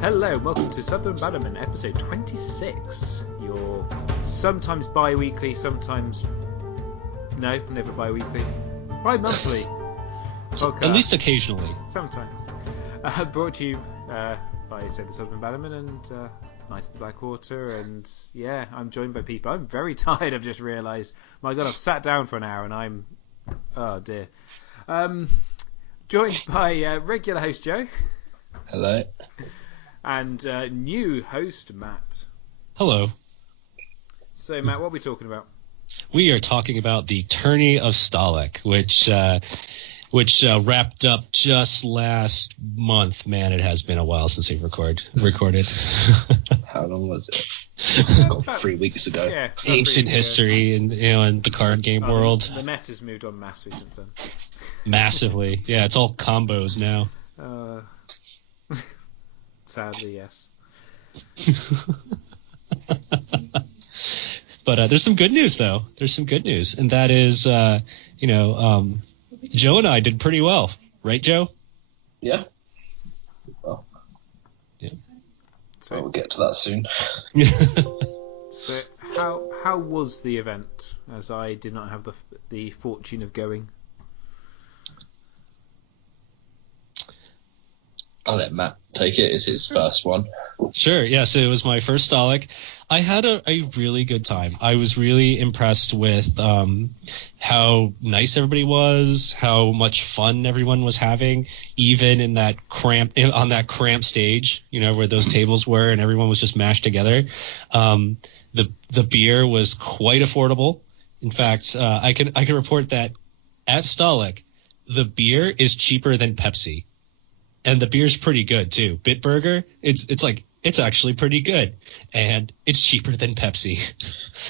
Hello, welcome to Southron Bannermen, episode 26. Your sometimes bi-weekly, sometimes... No, never bi-weekly. Bi-monthly podcast. At least occasionally. Sometimes. Brought to you by, say, the Southron Bannermen and Knight of the Blackwater. And, yeah, I'm joined by people. I'm very tired, I've just realised. My God, I've sat down for an hour and I'm... Oh, dear. Joined by regular host Joe. Hello. And new host, Matt. Hello. So, Matt, what are we talking about? We are talking about the tourney of Stalheck, which wrapped up just last month. Man, it has been a while since we recorded. How long was it? 3 weeks ago. Yeah, Ancient history in the card game world. The meta's moved on massively since then. Massively. Yeah, it's all combos now. Sadly, yes. But there's some good news, though. There's some good news, and that is, Joe and I did pretty well, right, Joe? Yeah. Well, yeah. So we'll get to that soon. So, how was the event? As I did not have the fortune of going. I'll let Matt take it. It's his first one. Sure, yeah, so it was my first Stalheck. I had a really good time. I was really impressed with how nice everybody was, how much fun everyone was having, even in that on that cramped stage, where those tables were and everyone was just mashed together. The beer was quite affordable. In fact, I can report that at Stahlecks, the beer is cheaper than Pepsi. And the beer's pretty good too. Bitburger, it's actually pretty good, and it's cheaper than Pepsi.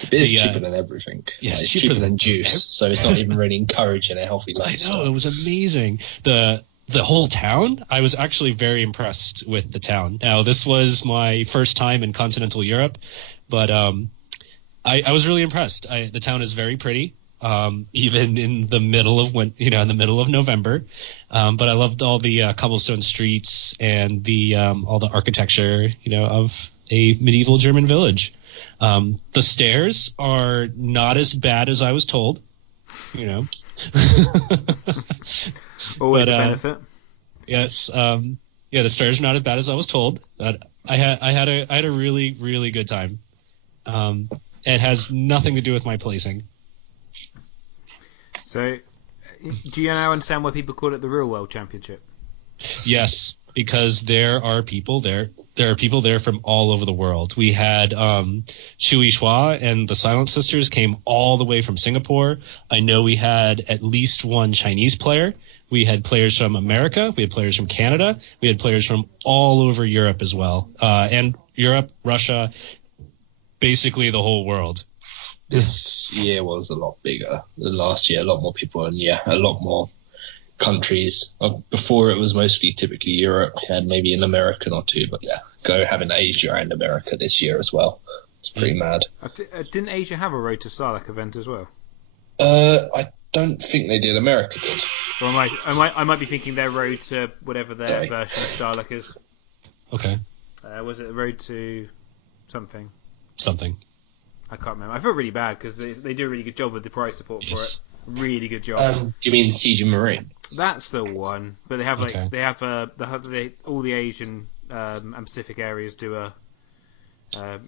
The beer's cheaper than everything. Yeah, it's cheaper than juice, so it's not even really encouraging a healthy lifestyle. I know, it was amazing. The whole town, I was actually very impressed with the town. Now, this was my first time in continental Europe, but I was really impressed. The town is very pretty. Even in the middle of November, but I loved all the cobblestone streets and the all the architecture, of a medieval German village. The stairs are not as bad as I was told, Always a benefit. Yes, the stairs are not as bad as I was told. But I had a really, really good time. It has nothing to do with my placing. So, do you now understand why people call it the Real World Championship? Yes, because there are people there. There are people there from all over the world. We had Shui Shua and the Silent Sisters came all the way from Singapore. I know we had at least one Chinese player. We had players from America. We had players from Canada. We had players from all over Europe as well. And Europe, Russia, basically the whole world. This year was a lot bigger than last year. A lot more people and, a lot more countries. Before it was mostly typically Europe. You had maybe an American or two, but having Asia and America this year as well. It's pretty mad. Didn't Asia have a Road to Stalheck event as well? I don't think they did. America did. Or I might be thinking their Road to whatever their version of Stalheck is. Okay. Was it the Road to something? Something. I can't remember. I feel really bad because they do a really good job with the prize support for it. Really good job. Do you mean Siege and Marine? That's the one. But they have all the Asian and Pacific areas do a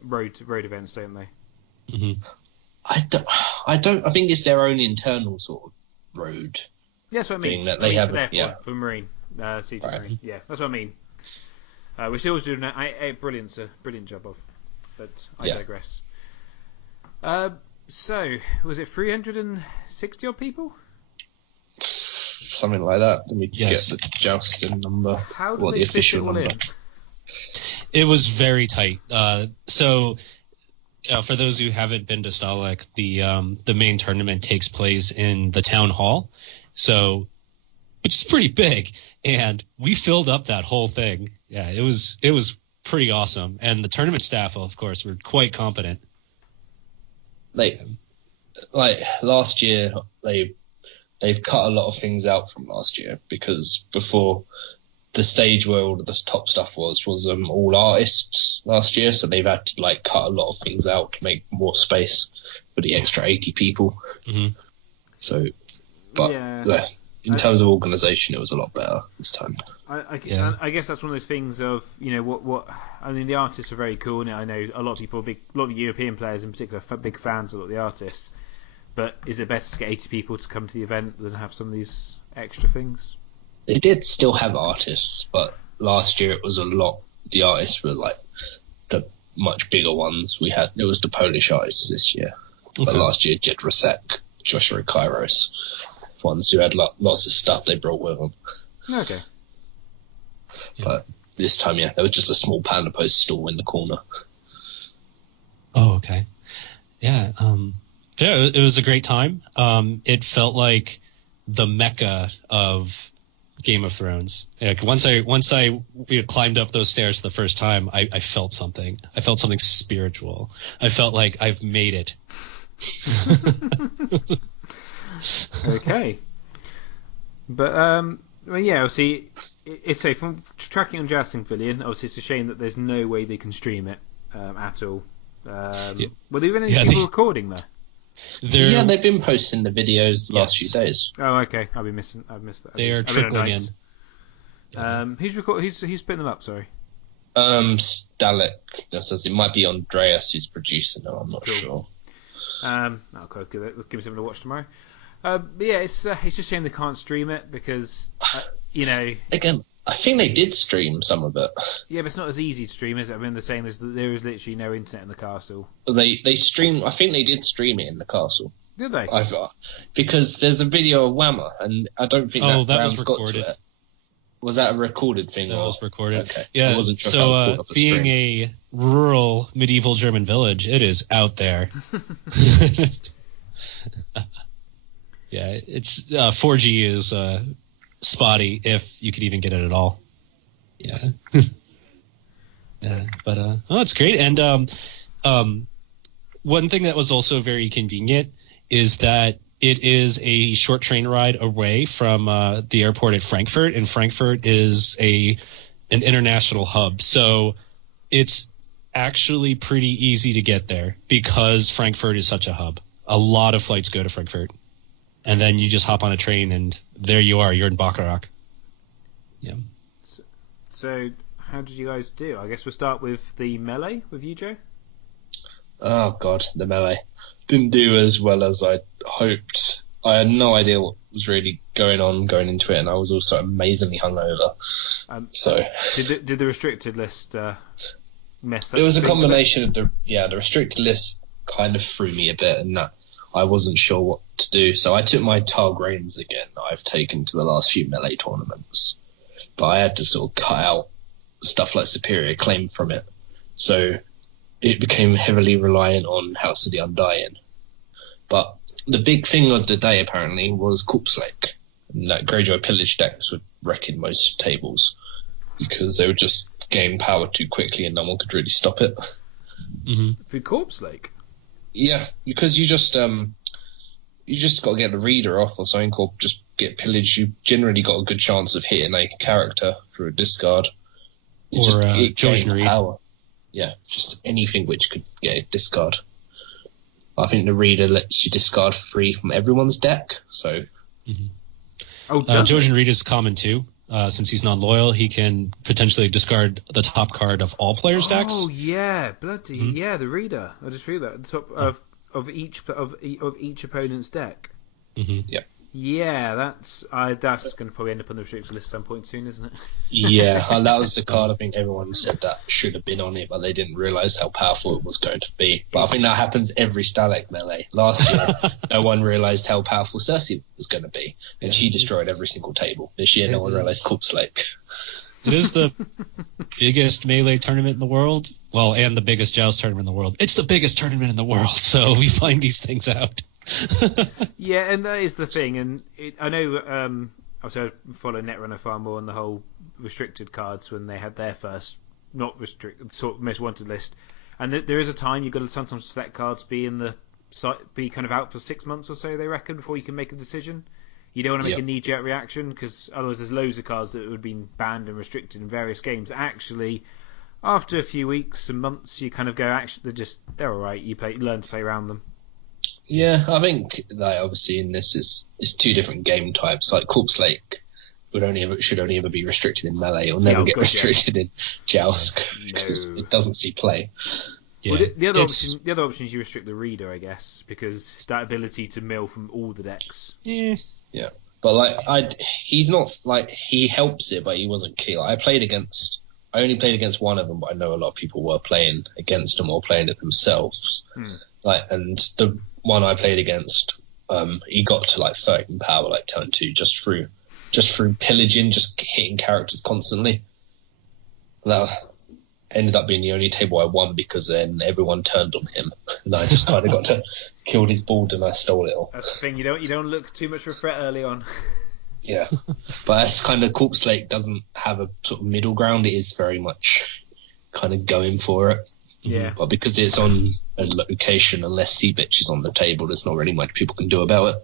road events, don't they? Mm-hmm. I don't. I think it's their own internal sort of road. Yeah, that's what I mean. That they have for Marine, Siege and Marine. Yeah, that's what I mean. Which they always do a brilliant job of. But I digress. So, was it 360 odd people? Something like that. Let me get the jousting number. How did they fit it all in? It was very tight. So, for those who haven't been to Stalheck, the main tournament takes place in the town hall, so which is pretty big, and we filled up that whole thing. Yeah, it was pretty awesome, and the tournament staff, of course, were quite competent. Like last year, they've cut a lot of things out from last year because before the stage where all of the top stuff was all artists last year, so they've had to like cut a lot of things out to make more space for the extra 80 people. Mm-hmm. So, but in terms of organisation, it was a lot better this time. I guess that's one of those things of, you know, what I mean, the artists are very cool, and I know a lot of people, a lot of the European players in particular, are big fans of a lot of the artists. But is it better to get 80 people to come to the event than have some of these extra things? They did still have artists, but last year it was a lot. The artists were like the much bigger ones. It was the Polish artists this year, but last year Jed Rasek, Joshua Kairos, ones who had lots of stuff they brought with them. Okay. But this time, there was just a small Panda Post stall in the corner. Oh, okay. Yeah. It was a great time. It felt like the mecca of Game of Thrones. Like once I climbed up those stairs for the first time, I felt something. I felt something spiritual. I felt like I've made it. Okay. But well, yeah, obviously it's safe from tracking on Jousting Pavilion. Obviously, it's a shame that there's no way they can stream it at all. Were there even any people recording there? Yeah, they've been posting the videos the last few days. Oh, okay. I've missed that. They are trickling in. Who's putting them up? Sorry. Stalheck. It might be Andreas who's producing them. I'm not sure. Okay, give me something to watch tomorrow. But yeah, it's just a shame they can't stream it because you know. Again, I think they did stream some of it. Yeah, but it's not as easy to stream, is it? I mean, they're saying there is literally no internet in the castle. They stream. I think they did stream it in the castle. Did they? Because there's a video of Whammer, and I don't think that was recorded. Got to it. Was that a recorded thing? That was recorded. Okay. Yeah. I wasn't sure so, being a rural medieval German village, it is out there. Yeah, it's 4G is spotty if you could even get it at all. Yeah. Yeah, but it's great. And one thing that was also very convenient is that it is a short train ride away from the airport at Frankfurt, and Frankfurt is an international hub. So it's actually pretty easy to get there because Frankfurt is such a hub. A lot of flights go to Frankfurt. And then you just hop on a train, and there you are. You're in Bacharach. Yeah. So how did you guys do? I guess we'll start with the melee with you, Joe. Oh, God, the melee. Didn't do as well as I hoped. I had no idea what was really going on going into it, and I was also amazingly hungover. Did the restricted list mess up? It was a combination of the restricted list kind of threw me a bit, and that I wasn't sure what to do. So I took my Targrains again that I've taken to the last few melee tournaments, but I had to sort of cut out stuff like Superior Claim from it. So it became heavily reliant on House of the Undying. But the big thing of the day, apparently, was Corpselake. And that Greyjoy Pillage decks were wrecking most tables because they would just gain power too quickly and no one could really stop it. Mm-hmm. For Corpselake? Yeah, because you just got to get the reader off or something, or just get Pillage. You generally got a good chance of hitting a character through a discard. Trojan Reed. Power. Yeah, just anything which could get a discard. I think the reader lets you discard free from everyone's deck, so... Mm-hmm. Trojan Reed is common too. Since he's non-loyal, he can potentially discard the top card of all players' decks. Oh yeah, bloody yeah, the reader. I just read that. The top of each opponent's deck. Mm-hmm. Yep. Yeah, that's going to probably end up on the restricted list at some point soon, isn't it? Yeah, and that was the card I think everyone said that should have been on it, but they didn't realise how powerful it was going to be. But I think that happens every Stahlecks melee. Last year, no one realised how powerful Cersei was going to be, and she destroyed every single table. This year, no one realised Corpselake. It is the biggest melee tournament in the world. Well, and the biggest joust tournament in the world. It's the biggest tournament in the world, so we find these things out. Yeah, and that is the thing. And I know, obviously I follow Netrunner far more on the whole restricted cards when they had their first not restricted sort of most wanted list. And there is a time you've got to sometimes let cards be kind of out for 6 months or so, they reckon, before you can make a decision. You don't want to make a knee-jerk reaction, because otherwise there's loads of cards that would have been banned and restricted in various games. Actually, after a few weeks and months, you kind of go, actually, they're all right. You learn to play around them. Yeah, I think like obviously in this is two different game types. Like Corpse Lake should only ever be restricted in melee, or never get restricted in joust because it doesn't see play. Yeah. Well, the other option is you restrict the reader, I guess, because that ability to mill from all the decks. Yeah. But like he's not like he helps it, but he wasn't key. Like, I only played against one of them, but I know a lot of people were playing against him or playing it themselves. Like, and the one I played against, he got to like 13 power, like turn 2, just through pillaging, just hitting characters constantly. That ended up being the only table I won because then everyone turned on him, and I just kind of got to killed his board and I stole it all. That's the thing. You don't look too much of a threat early on. Yeah, but that's kind of Corpse Lake doesn't have a sort of middle ground. It is very much kind of going for it. Yeah. But because it's on a location, unless Sea Bitch is on the table, there's not really much people can do about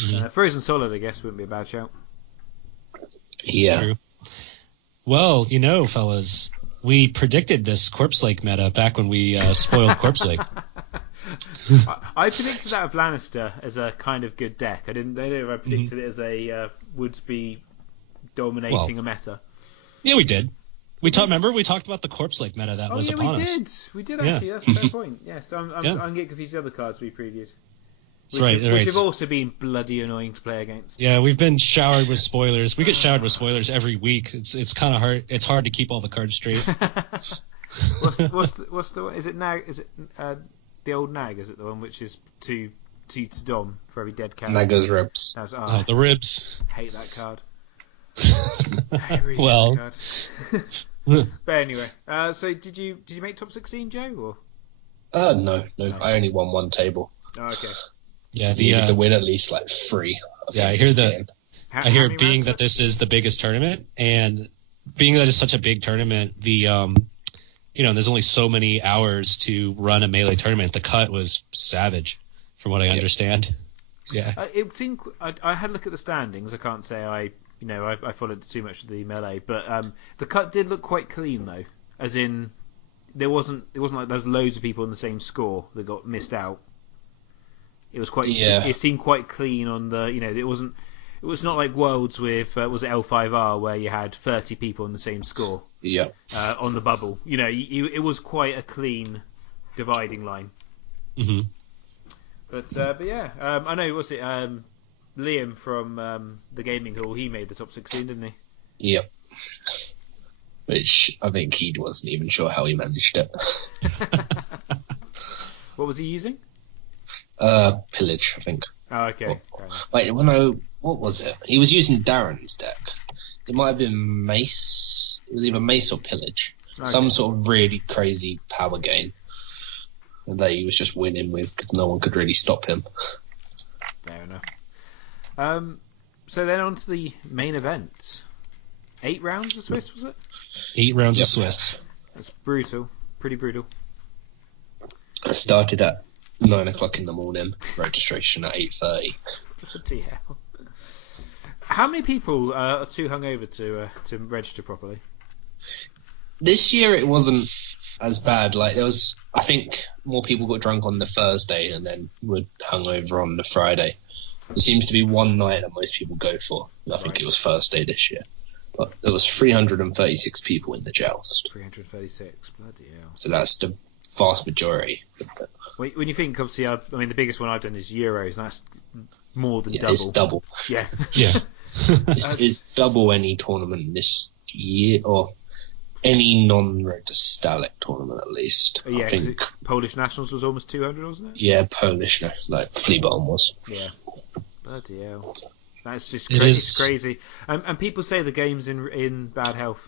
it. Frozen Solid, I guess, wouldn't be a bad shout. Yeah. True. Well, fellas, we predicted this Corpse Lake meta back when we spoiled Corpse Lake. I predicted that of Lannister as a kind of good deck. I didn't know if I predicted it as a would be dominating a meta. Yeah, we did. Remember we talked about the Corpse Lake meta that was upon us. We did actually. That's a fair point. Yes, I'm getting confused with the other cards we previewed. Which have also been bloody annoying to play against. Yeah, we've been showered with spoilers. We get showered with spoilers every week. It's kind of hard. It's hard to keep all the cards straight. What's the one? Is it Nag? Is it the old Nag? Is it the one which is two to Dom for every dead card? Naga's ribs. The ribs. Hate that card. Well. But anyway, so did you make top 16, Joe? Or? No. I only won one table. Oh, okay. Yeah, you needed to win at least like 3. Yeah, I hear being that this is the biggest tournament, and being that it's such a big tournament, there's only so many hours to run a melee tournament. The cut was savage, from what I understand. Yeah. It seemed. I had a look at the standings. I can't say I followed too much of the melee, but the cut did look quite clean though. As in, it wasn't like there's loads of people in the same score that got missed out. It was quite. Yeah. It seemed quite clean on the. It wasn't. It was not like Worlds with was it L5R where you had 30 people in the same score. Yeah. On the bubble, it was quite a clean dividing line. Mm-hmm. But yeah, I know. Was it Liam from the gaming hall? He made the top 16, didn't he? Yep. Which I think he wasn't even sure how he managed it. What was he using? Pillage, I think. Oh, okay. What was it? He was using Darren's deck. It might have been Mace. It was either Mace or Pillage. Okay. Some sort of really crazy power gain that he was just winning with because no one could really stop him. Fair enough. So then on to the main event. 8 rounds of Swiss, was it? 8 rounds of Swiss. That's brutal. Pretty brutal. I started at 9 o'clock in the morning. Registration at 8:30. Bloody hell. How many people are too hungover to register properly? This year it wasn't as bad. Like I think more people got drunk on the Thursday and then were hungover on the Friday. There seems to be one night that most people go for. I think it was Thursday this year. But there was 336 people in the joust. 336, bloody hell. So that's the vast majority. When you think, obviously, the biggest one I've done is Euros, and that's more than double. It's double. Yeah. Yeah. It's double any tournament this year, or any non-registered Stalheck tournament at least. Yeah, I think Polish Nationals was almost 200, wasn't it? Yeah, Polish, like Fleabottom was. Yeah. Bloody hell. That's just crazy. It's crazy. And people say the game's in bad health.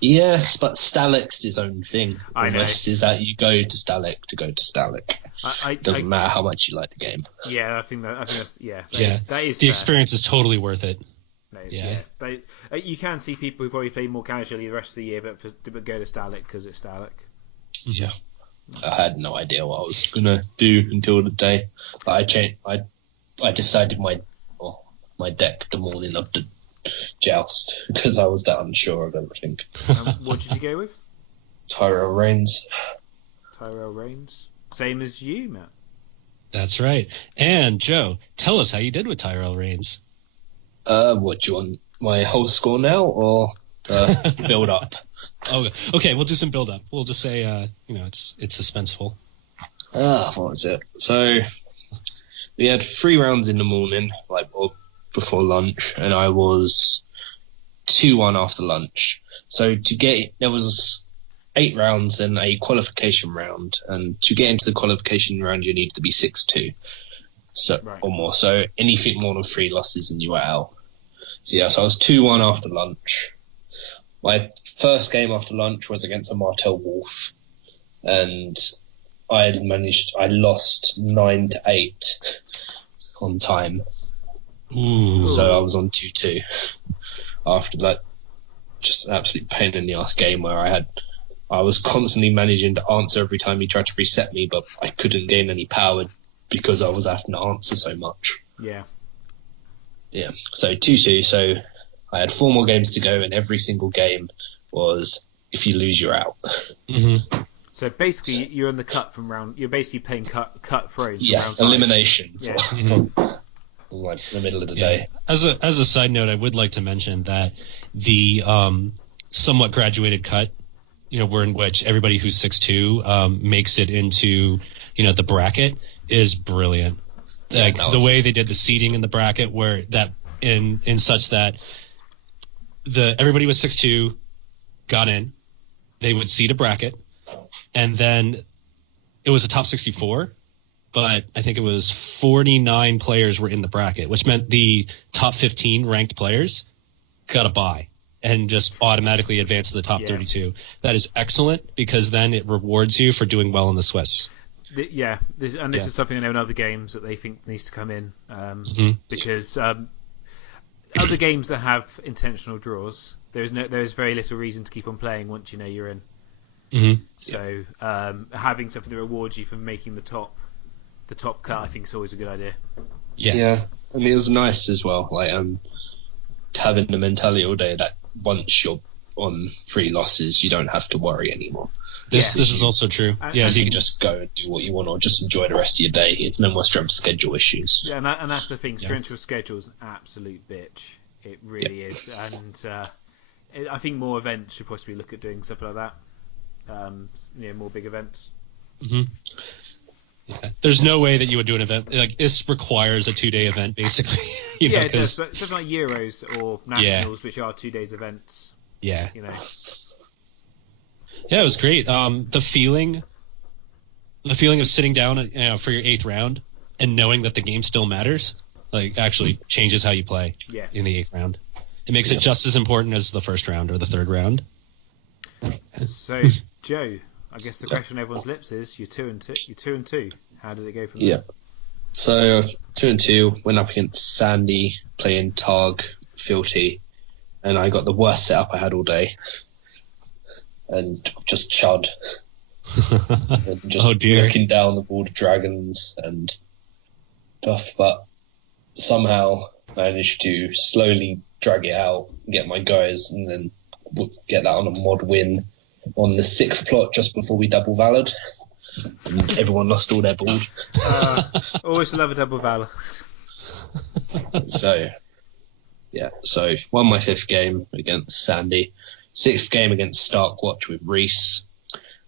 Yes, but Stahlecks is his own thing. I know. Is that you go to Stalheck to go to Stalheck. It doesn't matter how much you like the game. Yeah, I think that's that is the experience is totally worth it. Yeah. But you can see people who probably play more casually the rest of the year, but go to Stalheck because it's Stalheck. Yeah, I had no idea what I was gonna do until the day. I decided my deck the morning of the joust because I was that unsure of everything. What did you go with? Tyrell Reigns. Tyrell Reigns. Same as you, Matt. That's right. And Joe, tell us how you did with Tyrell Reigns. What do you want? My whole score now, or build up? Oh, okay. We'll do some build up. We'll just say, it's suspenseful. What was it? So we had 3 rounds in the morning, or before lunch, and I was 2-1 after lunch. So there was 8 rounds and a qualification round, and to get into the qualification round, you need to be 6-2, or more. So anything more than 3 losses and you were out. So I was 2-1 after lunch. My first game after lunch was against a Martel Wolf, and I lost 9-8 on time. Ooh. So I was on 2-2 after that. Just an absolute pain in the ass game where I was constantly managing to answer every time he tried to reset me, but I couldn't gain any power because I was having to answer so much. Yeah. Yeah. So 2-2. So I had 4 more games to go, and every single game was if you lose, you're out. Mm-hmm. So basically, you're in the cut from round. You're basically playing cut throws. Yeah, round elimination. Yeah. From the middle of the day. As a side note, I would like to mention that the somewhat graduated cut, where in which everybody who's 6'2" makes it into the bracket is brilliant. Like the way they did the seating in the bracket, where that in such that everybody was 6'2", got in, they would seed a bracket, and then it was a top 64, but I think it was 49 players were in the bracket, which meant the top 15 ranked players got a bye and just automatically advance to the top 32. That is excellent because then it rewards you for doing well in the Swiss. This is something I know in other games that they think needs to come in because other games that have intentional draws, there's very little reason to keep on playing once you know you're in. Mm-hmm. So having something that rewards you for making the top cut, I think is always a good idea. Yeah, and it was nice as well, having the mentality all day that once you're on 3 losses, you don't have to worry anymore. This is also true. So you can just go and do what you want, or just enjoy the rest of your day. It's no more strength schedule issues. Yeah, and that's the thing. Strength of schedule is an absolute bitch. It really is, and I think more events should possibly look at doing something like that. More big events. Mm-hmm. Yeah. There's no way that you would do an event like this. Requires a 2-day event, basically. It does. Something like Euros or Nationals, which are 2 days events. Yeah. Yeah, it was great. The feeling of sitting down, for your 8th round and knowing that the game still matters, actually changes how you play. Yeah. In the 8th round, it makes it just as important as the 1st round or the 3rd round. So, Joe, I guess the question on everyone's lips is: you're 2-2. You're 2-2. How did it go from there? Yeah. So 2-2 went up against Sandy playing Targ, Filthy, and I got the worst setup I had all day. And just chud. And just looking down the board of dragons and stuff, but somehow I managed to slowly drag it out, get my guys, and then get that on a mod win on the 6th plot just before we double valid. And everyone lost all their board. Always love a double valor. So won my 5th game against Sandy. 6th game against Stark Watch with Reese,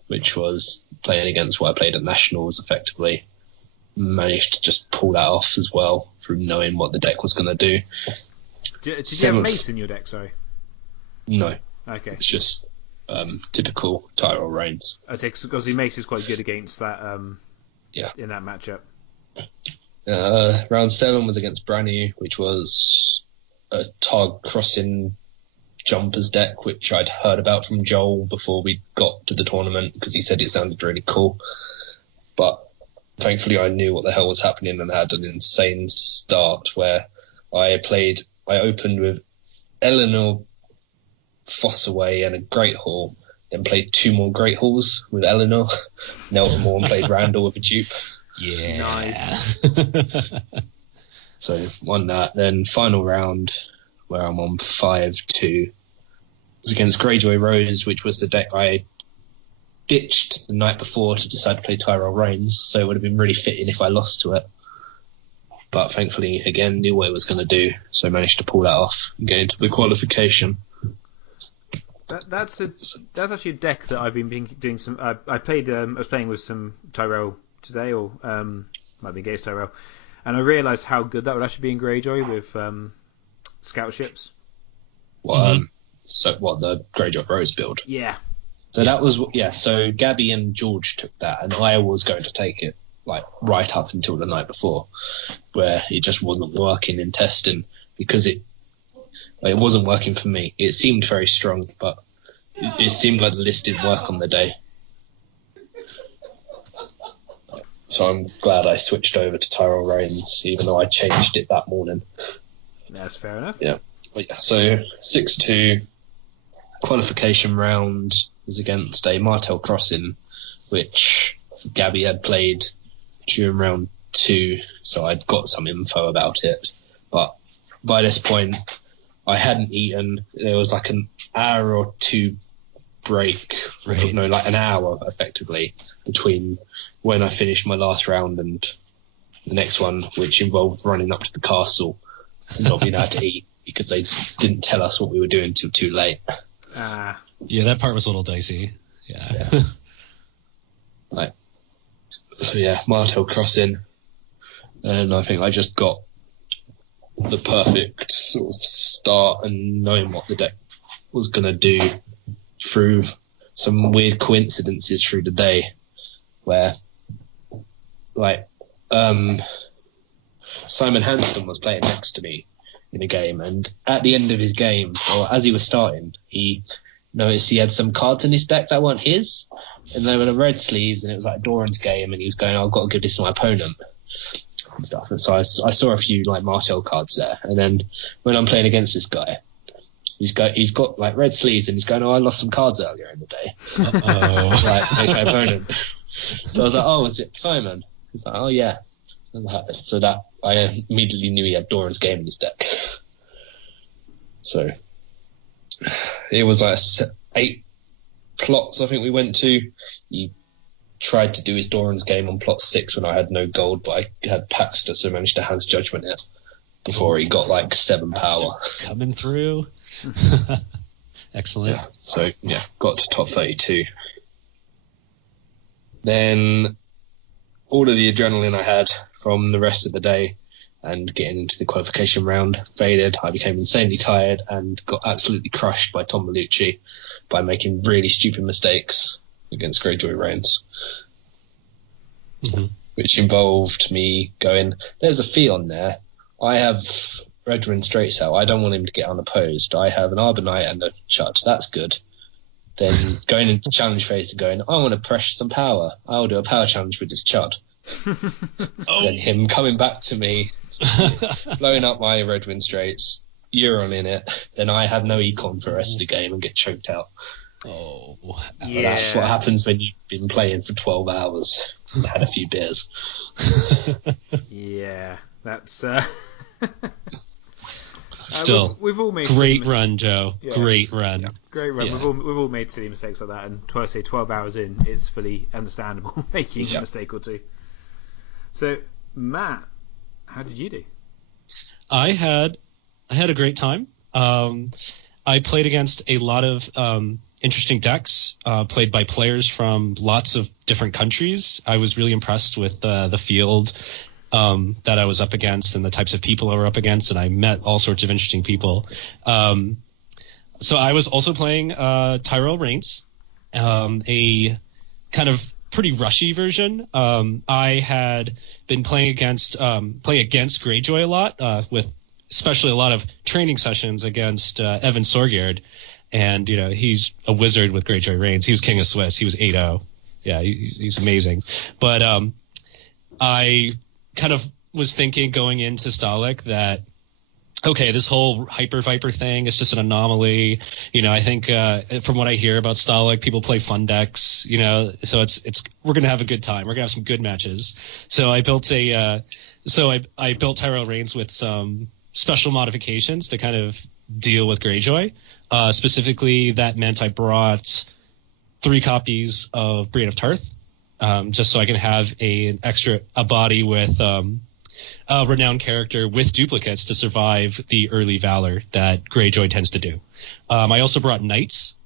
which was playing against what I played at Nationals effectively. Managed to just pull that off as well through knowing what the deck was going to do. Did you have Mace in your deck, sorry? No. Okay. It's just typical Tyrell Reigns. I think because Mace is quite good against that in that matchup. Round 7 was against Branny, which was a Targ crossing jumpers deck, which I'd heard about from Joel before we got to the tournament because he said it sounded really cool. But thankfully I knew what the hell was happening and had an insane start where I opened with Eleanor Fossaway and a Great Hall, then played 2 more Great Halls with Eleanor, knelt them all and played Randall with a dupe. Yeah. Nice. So won that. Then final round, where I'm on 5-2, was against Greyjoy Rose, which was the deck I ditched the night before to decide to play Tyrell Reigns. So it would have been really fitting if I lost to it. But thankfully, again, knew what it was going to do, so I managed to pull that off and get into the qualification. That's actually a deck that I've been doing some. I was playing with some Tyrell today, or might be against Tyrell, and I realised how good that would actually be in Greyjoy with scout ships. The Greyjoy Rose build? Yeah. So that was, so Gabby and George took that, and I was going to take it, like, right up until the night before, where it just wasn't working in testing, because it wasn't working for me. It seemed very strong, but it seemed like the list didn't work on the day. So I'm glad I switched over to Tyrell Reigns, even though I changed it that morning. That's fair enough. Yeah. But yeah, so 6-2 qualification round is against a Martell Crossing, which Gabby had played during round 2, so I'd got some info about it. But by this point, I hadn't eaten. There was like an hour or 2 break, Right. no, like an hour effectively, between when I finished my last round and the next one, which involved running up to the castle and not being able to eat because they didn't tell us what we were doing till too late. Yeah, that part was a little dicey. Yeah. Martell Crossing, and I think I just got the perfect sort of start and knowing what the deck was going to do through some weird coincidences through the day, where Simon Hansen was playing next to me in a game, and at the end of his game, or as he was starting, he noticed he had some cards in his deck that weren't his, and they were the red sleeves, and it was like Doran's game, and he was going, I've got to give this to my opponent and stuff. And so I saw a few like Martell cards there, and then when I'm playing against this guy, he's got like red sleeves, and he's going, I lost some cards earlier in the day. Like against my opponent. So I was like, is it Simon? He's like, yeah. So that I immediately knew he had Doran's game in his deck. So it was like 8 plots I think we went to. He tried to do his Doran's game on plot 6 when I had no gold, but I had Paxter, so I managed to Hans Judgment it before he got like 7 power. Coming through. Excellent. Yeah. So got to top 32. Then all of the adrenaline I had from the rest of the day and getting into the qualification round faded. I became insanely tired and got absolutely crushed by Tom Bellucci by making really stupid mistakes against Greyjoy Reigns, which involved me going, there's a fee on there. I have Redwin Straits out. I don't want him to get unopposed. I have an Arbor Knight and a Chud. That's good. Then going into challenge phase and going, I want to pressure some power. I'll do a power challenge with this Chud. Then him coming back to me, blowing up my Redwin Straits, Euron in it. Then I have no econ for the rest of the game and get choked out. That's what happens when you've been playing for 12 hours and had a few beers. Yeah, that's... Still, we've all made great run, Joe. Yeah. Great run. Yeah, great run. Yeah. We've all made silly mistakes like that, and 12 hours in, it's fully understandable making a mistake or two. So, Matt, how did you do? I had a great time. I played against a lot of interesting decks played by players from lots of different countries. I was really impressed with the field that I was up against and the types of people I were up against, and I met all sorts of interesting people. So I was also playing Tyrell Reigns, a kind of pretty rushy version. I had been playing against Greyjoy a lot, with especially a lot of training sessions against Evan Sorgard, and he's a wizard with Greyjoy Reigns. He was King of Swiss. He was 8-0. Yeah, he's amazing. But I kind of was thinking going into Stahlecks that okay, this whole Hyper Viper thing is just an anomaly. I think from what I hear about Stalheck, people play fun decks. So it's we're gonna have a good time. We're gonna have some good matches. So I built I built Tyrell Reigns with some special modifications to kind of deal with Greyjoy. Specifically, that meant I brought 3 copies of Brienne of Tarth, just so I can have a body with a renowned character with duplicates to survive the early Valor that Greyjoy tends to do. I also brought Knights,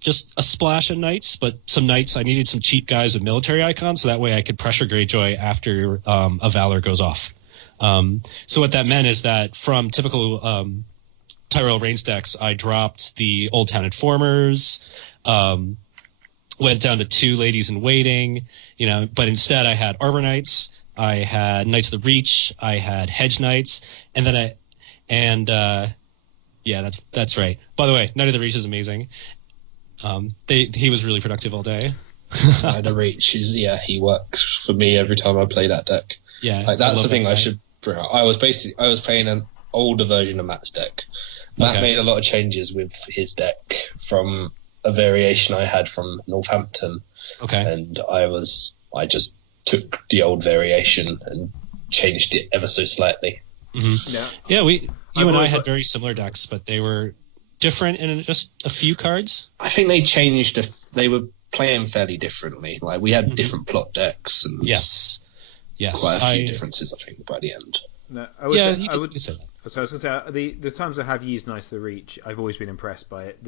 just a splash of Knights, but some Knights. I needed some cheap guys with military icons, so that way I could pressure Greyjoy after a Valor goes off. So what that meant is that from typical Tyrell Reigns decks, I dropped the Old Town Informers, went down to 2 Ladies in Waiting, but instead I had Arbor Knights, I had Knights of the Reach, I had Hedge Knights, and then that's right. By the way, Knight of the Reach is amazing. He was really productive all day. Knight of the Reach is, he works for me every time I play that deck. Yeah, that's the thing I should bring up. I was playing an older version of Matt's deck. Matt made a lot of changes with his deck from a variation I had from Northampton. Okay. And I just took the old variation and changed it ever so slightly. Mm-hmm. Yeah, you and I had very similar decks, but they were different in just a few cards. I think they changed. They were playing fairly differently. Like we had different plot decks and yes, quite a few differences. I think by the end. No, I would say that. So I was going to say the times I have used Knights of the Reach, I've always been impressed by it.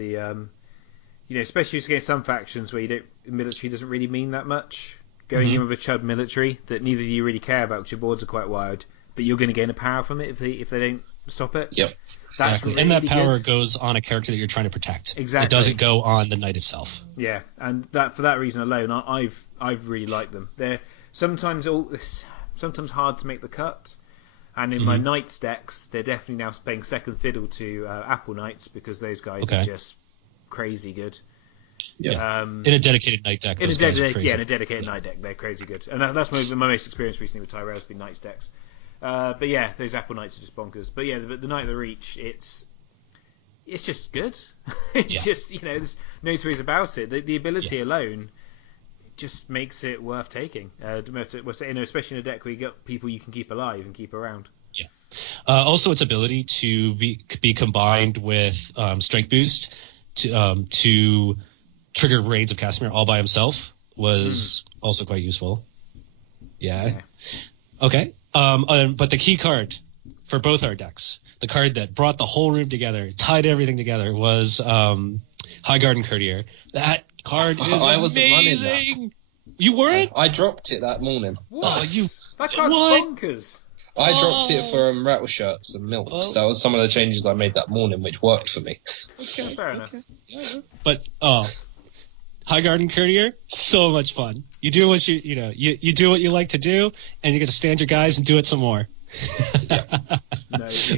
Especially against some factions where military doesn't really mean that much. Going in with a chud military that neither of you really care about because your boards are quite wide, but you're going to gain a power from it if they don't stop it. Yep. That's exactly. really And that power good. Goes on a character that you're trying to protect. Exactly. It doesn't go on the knight itself. Yeah, and for that reason alone, I've really liked them. They're sometimes hard to make the cut, and in my Knights decks, they're definitely now playing second fiddle to Apple Knights because those guys are just crazy good. Yeah. In a dedicated night deck. In a dedicated night deck, they're crazy good, and that's my most experience recently with Tyrell has been Knights decks. But yeah, those Apple Knights are just bonkers. But yeah, the Knight of the Reach, it's just good. It's just there's no two ways about it. The ability alone just makes it worth taking. Especially in a deck where you got people you can keep alive and keep around. Yeah. Also, its ability to be combined with Strength Boost to trigger Raids of Casimir all by himself was also quite useful. Yeah. Okay. But the key card for both our decks, the card that brought the whole room together, tied everything together, was High Garden Courtier. That card is amazing. You weren't? I dropped it that morning. What? That card's bonkers. I dropped it for rattle shirts and milks. That was some of the changes I made that morning, which worked for me. Okay, fair enough. But High Garden Courtier, so much fun. You do what you do what you like to do, and you get to stand your guys and do it some more.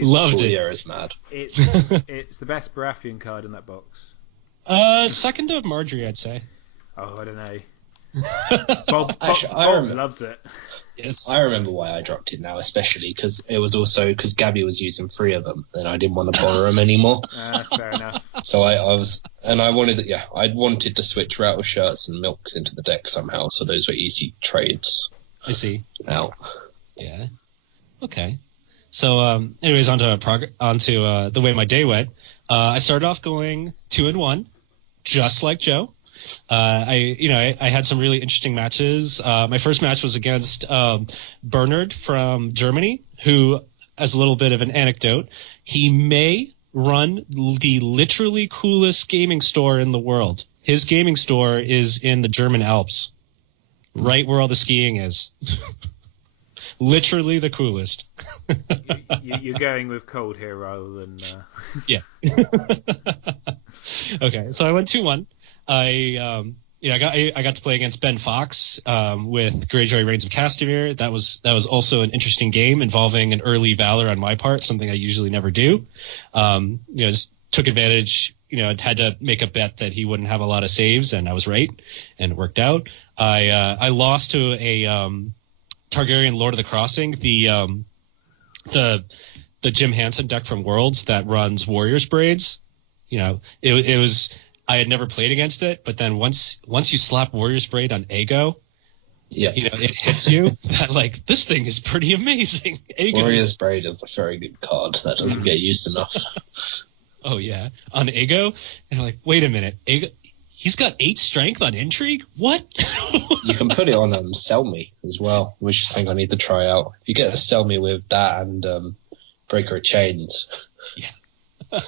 Loved it. Is mad. It's the best Baratheon card in that box. Second to Marjorie, I'd say. Oh, I don't know. Bob loves it. Yes. I remember why I dropped it now, especially because it was also because Gabby was using 3 of them, and I didn't want to borrow them anymore. That's fair enough. So I wanted to switch rattle shirts and milks into the deck somehow, so those were easy trades. I see. Now. Yeah. Okay. So, anyways, onto the way my day went. I started off going 2-1, just like Joe. I had some really interesting matches. My first match was against Bernard from Germany, who, as a little bit of an anecdote, he may run the literally coolest gaming store in the world. His gaming store is in the German Alps, right where all the skiing is. Literally the coolest. You're going with cold here rather than... Yeah. Okay, so I went 2-1. I got to play against Ben Fox with Greyjoy Reigns of Castamere. That was also an interesting game involving an early Valor on my part, something I usually never do. Just took advantage. Had to make a bet that he wouldn't have a lot of saves, and I was right, and it worked out. I lost to a Targaryen Lord of the Crossing. The the Jim Hansen deck from Worlds that runs Warriors Braids. It was I had never played against it, but then once you slap Warriors Braid on Ago, yeah, it hits you that like this thing is pretty amazing. Warriors Braid is a very good card that doesn't get used enough. Oh yeah, on Ago, and I'm like, wait a minute, Ago, he's got 8 strength on Intrigue. What? You can put it on Sell Me as well, which is something I need to try out. You get to Sell Me with that and Breaker of Chains. Yeah.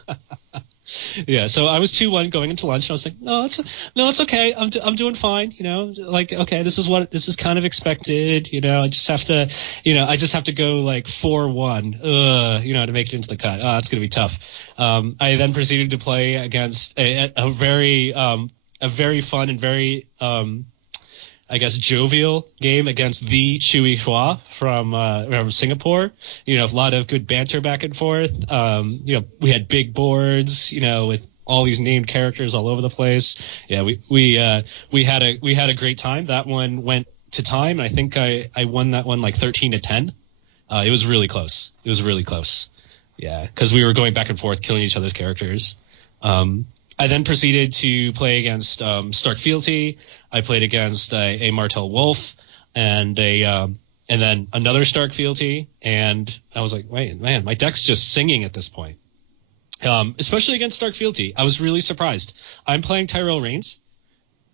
Yeah, so I was 2-1 going into lunch, and I was like, no, it's okay. I'm doing fine. Like, okay, this is kind of expected. I just have to go like 4-1. To make it into the cut. Oh, that's gonna be tough. I then proceeded to play against a very fun and very I guess jovial game against the Chui Hua from Singapore. A lot of good banter back and forth. We had big boards, with all these named characters all over the place. Yeah, we had a great time. That one went to time, and I think I won that one like 13-10. It was really close. Yeah, because we were going back and forth, killing each other's characters. I then proceeded to play against Stark Fealty. I played against a Martell Wolf and then another Stark Fealty, and I was like, wait, man, my deck's just singing at this point. Especially against Stark Fealty. I was really surprised. I'm playing Tyrell Reigns.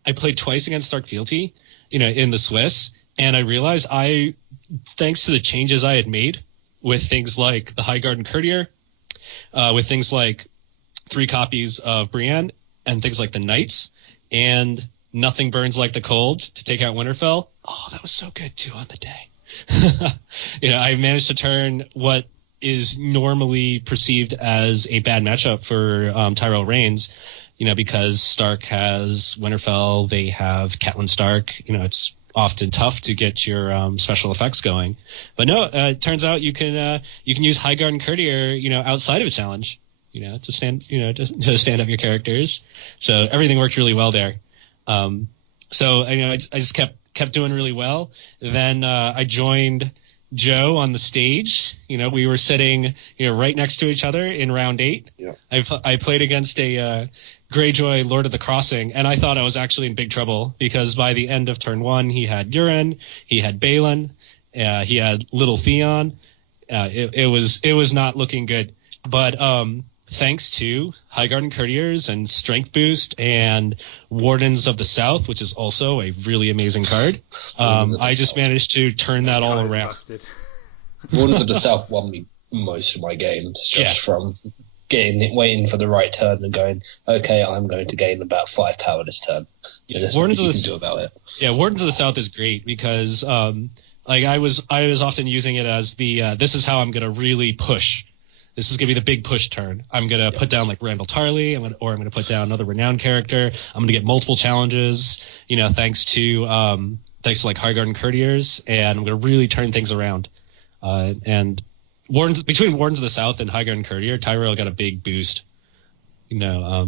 I played twice against Stark Fealty, in the Swiss, and I realized thanks to the changes I had made with things like the High Garden Courtier, with things like 3 copies of Brienne and things like the Knights and Nothing Burns Like the Cold to take out Winterfell. Oh, that was so good too on the day. I managed to turn what is normally perceived as a bad matchup for Tyrell Reigns, because Stark has Winterfell, they have Catelyn Stark. It's often tough to get your special effects going. But no, it turns out you can use High Garden Courtier, outside of a challenge. To stand up your characters. So everything worked really well there. So I just kept doing really well. Then I joined Joe on the stage. We were sitting right next to each other in round 8. Yeah. I played against a Greyjoy Lord of the Crossing, and I thought I was actually in big trouble because by the end of turn 1, he had Euron, he had Balon, he had Little Theon. It was not looking good, but thanks to High Garden Courtiers and Strength Boost and Wardens of the South, which is also a really amazing card, I just managed to turn that all around. Wardens of the South won me most of my games from waiting for the right turn and going, okay, I'm going to gain about 5 power this turn. Yeah, Wardens of the do about it. Yeah, Wardens of the South is great because I was often using it as the this is how I'm going to really push. This is going to be the big push turn. I'm going to put down like Randall Tarley, I'm going to put down another renowned character. I'm going to get multiple challenges, thanks to like High Garden Courtiers, and I'm going to really turn things around. And between Wardens of the South and High Garden Courtier, Tyrell got a big boost. Yeah.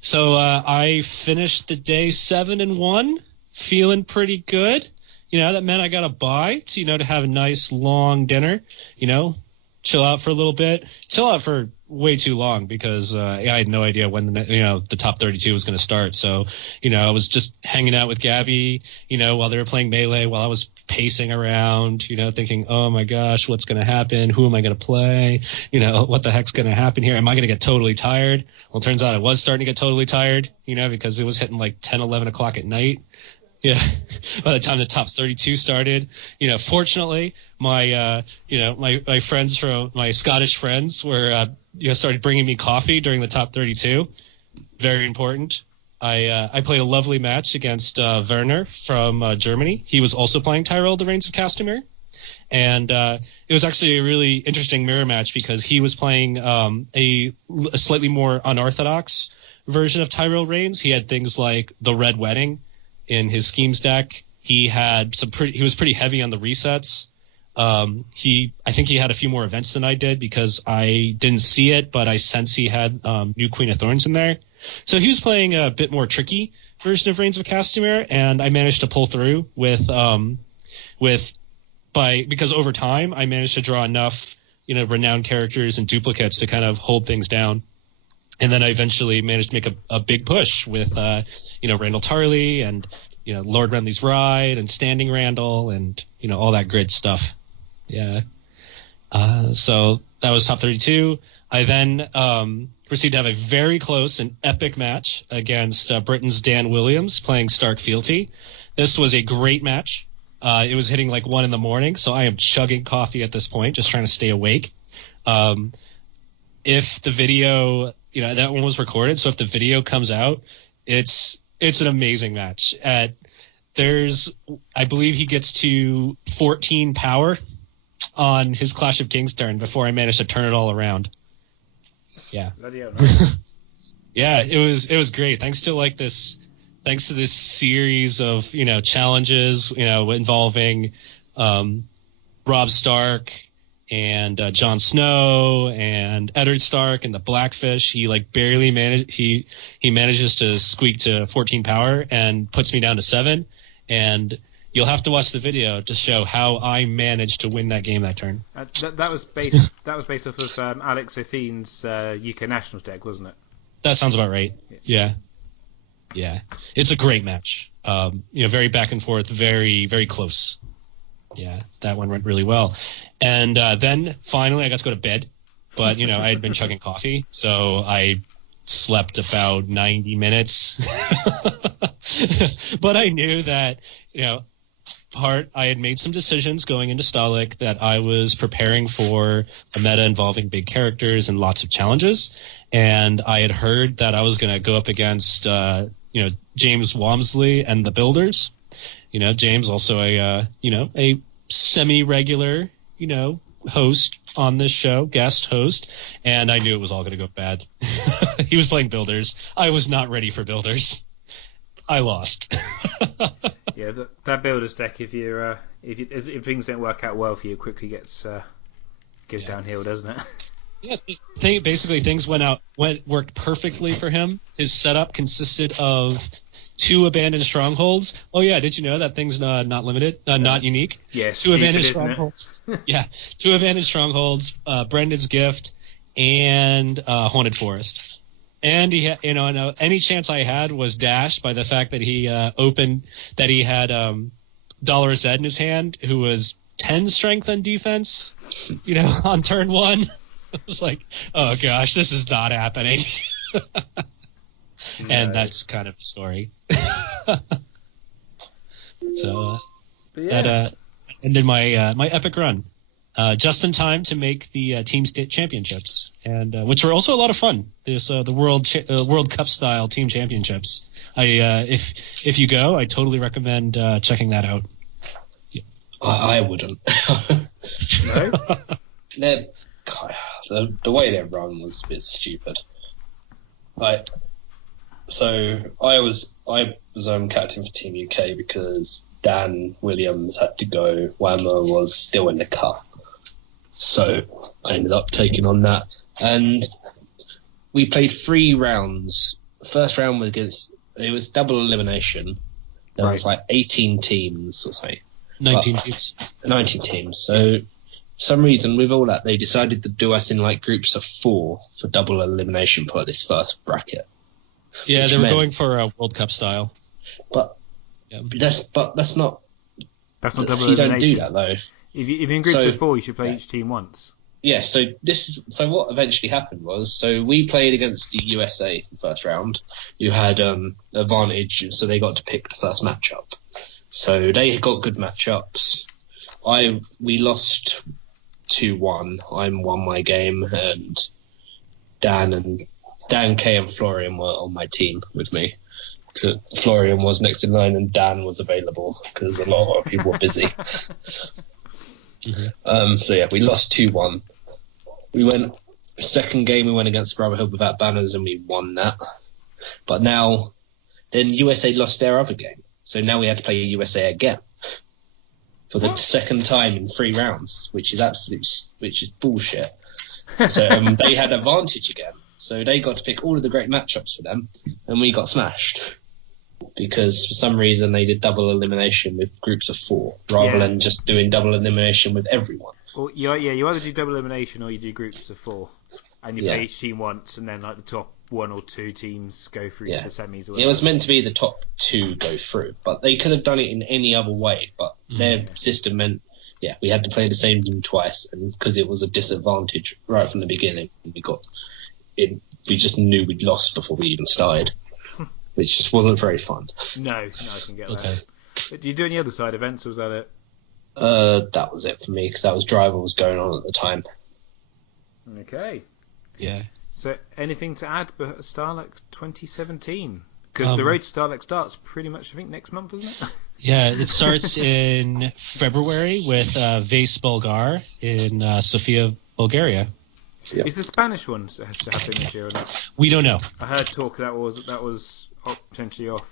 So I finished the day 7-1, feeling pretty good. That meant I got a bye to have a nice long dinner. Chill out for a little bit. Chill out for way too long because I had no idea when the top 32 was going to start. So, I was just hanging out with Gabby, while they were playing Melee, while I was pacing around, thinking, oh my gosh, what's going to happen? Who am I going to play? What the heck's going to happen here? Am I going to get totally tired? Well, it turns out I was starting to get totally tired, because it was hitting like 10, 11 o'clock at night. Yeah, by the time the top 32 started, fortunately, my friends from my Scottish friends were, started bringing me coffee during the top 32. Very important. I played a lovely match against Werner from Germany. He was also playing Tyrell, the Reigns of Castamere. And it was actually a really interesting mirror match because he was playing a slightly more unorthodox version of Tyrell Reigns. He had things like the Red Wedding in his schemes deck. He was pretty heavy on the resets. I think he had a few more events than I did because I didn't see it, but I sense he had new Queen of Thorns in there. So he was playing a bit more tricky version of Reigns of Castamere, and I managed to pull through because over time I managed to draw enough renowned characters and duplicates to kind of hold things down. And then I eventually managed to make a big push with, Randall Tarley and, Lord Renly's Ride and Standing Randall and, all that grid stuff. Yeah. So that was top 32. I then proceeded to have a very close and epic match against Britain's Dan Williams playing Stark Fealty. This was a great match. It was hitting like 1 a.m, so I am chugging coffee at this point, just trying to stay awake. If the video, that one was recorded, so if the video comes out, it's an amazing match. I believe he gets to 14 power on his Clash of Kings turn before I managed to turn it all around. Yeah. Yeah, it was great. Thanks to this series of, challenges, involving Robb Stark and Jon Snow and Eddard Stark and the Blackfish. He barely manages to squeak to 14 power and puts me down to 7. And you'll have to watch the video to show how I managed to win that game that turn. That was based off of Alex O'Thene's UK Nationals deck, wasn't it? That sounds about right. Yeah. It's a great match. Very back and forth, very, very close. Yeah, that one went really well. And then finally I got to go to bed. But, I had been chugging coffee, so I slept about 90 minutes. But I knew that, I had made some decisions going into Stahlecks that I was preparing for a meta involving big characters and lots of challenges. And I had heard that I was going to go up against, James Walmsley and the Builders. James also a semi-regular, host on this show, guest host. And I knew it was all going to go bad. He was playing Builders. I was not ready for Builders. I lost. Yeah, that Builders deck, if things don't work out well for you, quickly goes downhill, doesn't it? Yeah, basically things worked perfectly for him. His setup consisted of 2 abandoned strongholds. Oh yeah, did you know that thing's not limited, not unique? Yes, 2 abandoned strongholds. Yeah, 2 abandoned strongholds, Brendan's Gift, and Haunted Forest. And he had, any chance I had was dashed by the fact that he had Dolorous Ed in his hand, who was 10 strength on defense, on turn 1. I was like, oh gosh, this is not happening. And that's kind of the story. So that ended my my epic run. Just in time to make the team state championships, and which were also a lot of fun. This the World Cup style team championships. If you go, I totally recommend checking that out. Yeah. I wouldn't. No. The way they run was a bit stupid. I was captain for Team UK because Dan Williams had to go. Whammer was still in the cup. So I ended up taking on that. And we played 3 rounds. First round was double elimination. There was 18 teams or something. 19 teams. 19 teams. So for some reason, with all that, they decided to do us in groups of 4 for double elimination for this first bracket. Yeah, they were going for a World Cup style. But that's not double you elimination. don't do that though. If you're in groups of 4, you should play each team once. Yeah, so what eventually happened was, we played against the USA in the first round, who had advantage, so they got to pick the first matchup. So they got good matchups. We lost 2-1. I won my game, and Dan, Kay, and Florian were on my team with me. Florian was next in line, and Dan was available because a lot of people were busy. Mm-hmm. We lost 2-1. Second game we went against Brotherhood without banners and we won that. But then USA lost their other game. So now we had to play USA again for the second time in 3 rounds, which is bullshit. So they had advantage again. So they got to pick all of the great matchups for them, and we got smashed. Because for some reason they did double elimination with groups of 4 rather than just doing double elimination with everyone. Or you either do double elimination or you do groups of 4, and you play each team once, and then like the top 1 or 2 teams go through to the semis. Or whatever. It was meant to be the top 2 go through, but they could have done it in any other way. But their system meant, we had to play the same team twice, and because it was a disadvantage right from the beginning, we just knew we'd lost before we even started, which just wasn't very fun. No, I can get that. But do you do any other side events, or was that it? That was it for me, because that was Driver was going on at the time. Okay. Yeah. So anything to add about Stahlecks 2017? Because the road to Stahlecks starts pretty much, I think, next month, isn't it? Yeah, it starts in February with Vase Bulgar in Sofia, Bulgaria. Yep. Is the Spanish one has to happen this year or not? We don't know. I heard talk that was potentially off.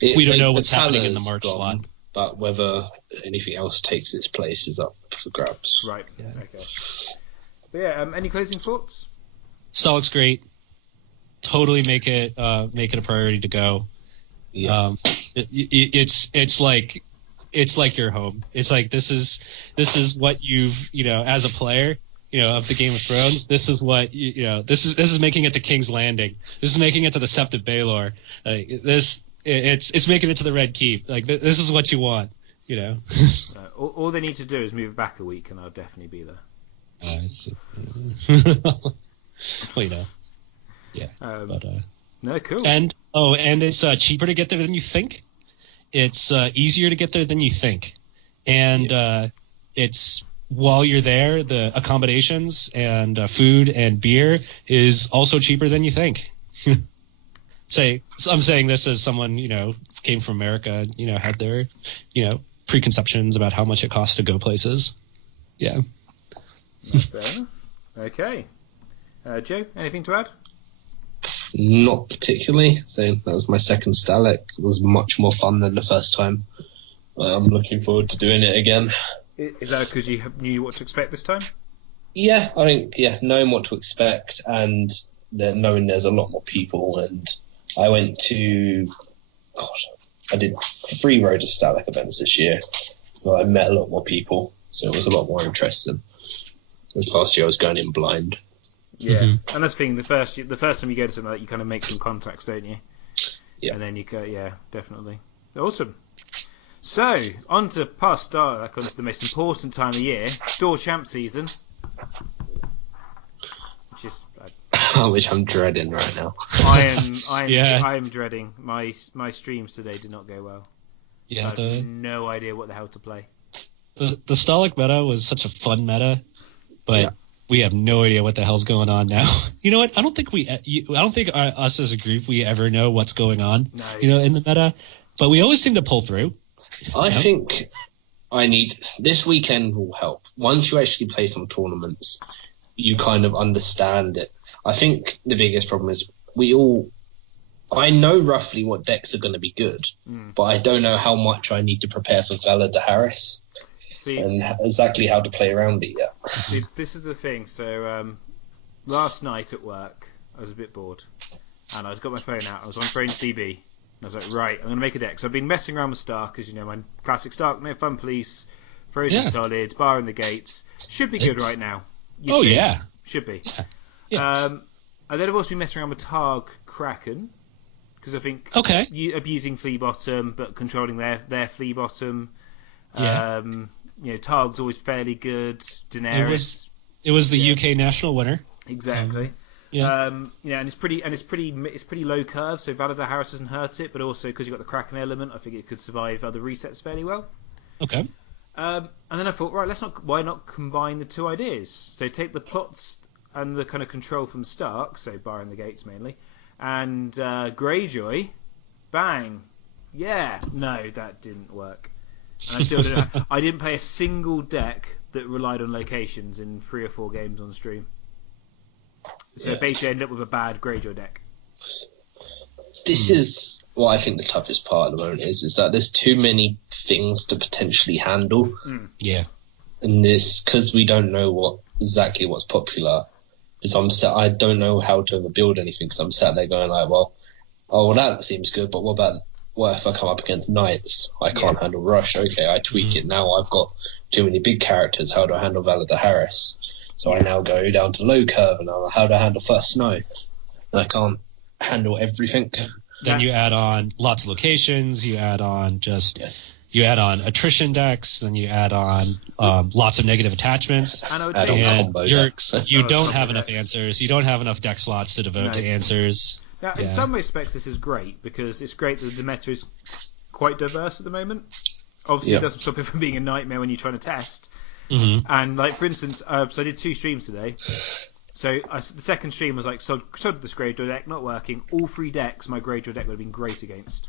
We don't know what's happening in the March slot. But whether anything else takes its place is up for grabs. Right. Yeah. Okay. But yeah. Any closing thoughts? Stahlecks great. Totally make it a priority to go. Yeah. It's like your home. It's like this is what you've as a player of the Game of Thrones. This is what this is making it to King's Landing. This is making it to the Sept of Baelor. It's making it to the Red Keep. Like this is what you want. All they need to do is move it back a week, and I'll definitely be there. Well, yeah. No, cool. And it's cheaper to get there than you think. It's easier to get there than you think, and it's while you're there, the accommodations and food and beer is also cheaper than you think. I'm saying this as someone came from America, had their preconceptions about how much it costs to go places. Yeah. Fair. Okay. Joe, anything to add? Not particularly. So that was my second Stalheck. It was much more fun than the first time. I'm looking forward to doing it again. Is that because you knew what to expect this time? Yeah, I think knowing what to expect and knowing there's a lot more people. And I went to, I did 3 Road to Stalheck events this year, so I met a lot more people. So it was a lot more interesting. Because last year I was going in blind. Yeah, and that's the thing. The first time you go to something like that, you kind of make some contacts, don't you? Yeah. And then you go, definitely. Awesome. So, on to past Stalheck, on to the most important time of year, Store Champ season. Which I'm dreading right now. I am dreading. My streams today did not go well. Yeah, I have no idea what the hell to play. The Stahleck meta was such a fun meta, but we have no idea what the hell's going on now. You know what? I don't think us as a group we ever know what's going on. No. In the meta, but we always seem to pull through. I think this weekend will help. Once you actually play some tournaments, you kind of understand it. I think the biggest problem is I know roughly what decks are going to be good, but I don't know how much I need to prepare for Valor Harris and exactly how to play around it yet. See, this is the thing. So last night at work, I was a bit bored, and I got my phone out. I was on Thrones DB. I was like, right, I'm going to make a deck. So I've been messing around with Stark, because, my classic Stark, No Fun Police, Frozen Solid, Bar in the Gates. Should be good right now. Yeah. Should be. Yeah. And then I've also been messing around with Targ Kraken, because I think abusing Flea Bottom, but controlling their Flea Bottom. Yeah. Targ's always fairly good. Daenerys. It was the UK national winner. Exactly. And it's pretty low curve, so Valor Harris doesn't hurt it, but also because you've got the Kraken element, I think it could survive other resets fairly well. Okay. And then I thought, right, why not combine the two ideas? So take the plots and the kind of control from Stark, so Bar in the Gates mainly, and Greyjoy, bang, yeah, no, that didn't work. And I still don't know. I didn't play a single deck that relied on locations in 3 or 4 games on stream. So basically I ended up with a bad Greyjoy deck. This is what I think the toughest part at the moment is that there's too many things to potentially handle. Yeah. And this, because we don't know exactly what's popular, I don't know how to build anything, because I'm sat there going like, well, that seems good, but what about well, if I come up against knights, I can't handle rush. Okay, I tweak it. Now I've got too many big characters. How do I handle Valor Harris? So I now go down to low curve, and how do I handle first snow? And I can't handle everything. Then you add on lots of locations. You add on you add on attrition decks. Then you add on lots of negative attachments. And I would Add on say combo decks. You don't have enough answers. You don't have enough deck slots to devote to answers. now, in some respects, this is great because it's great that the meta is quite diverse at the moment. Obviously, it doesn't stop it from being a nightmare when you're trying to test. Mm-hmm. And like for instance, so I did 2 streams today. So the second stream was like, so this Greyjoy deck not working. All 3 decks my Greyjoy deck would have been great against.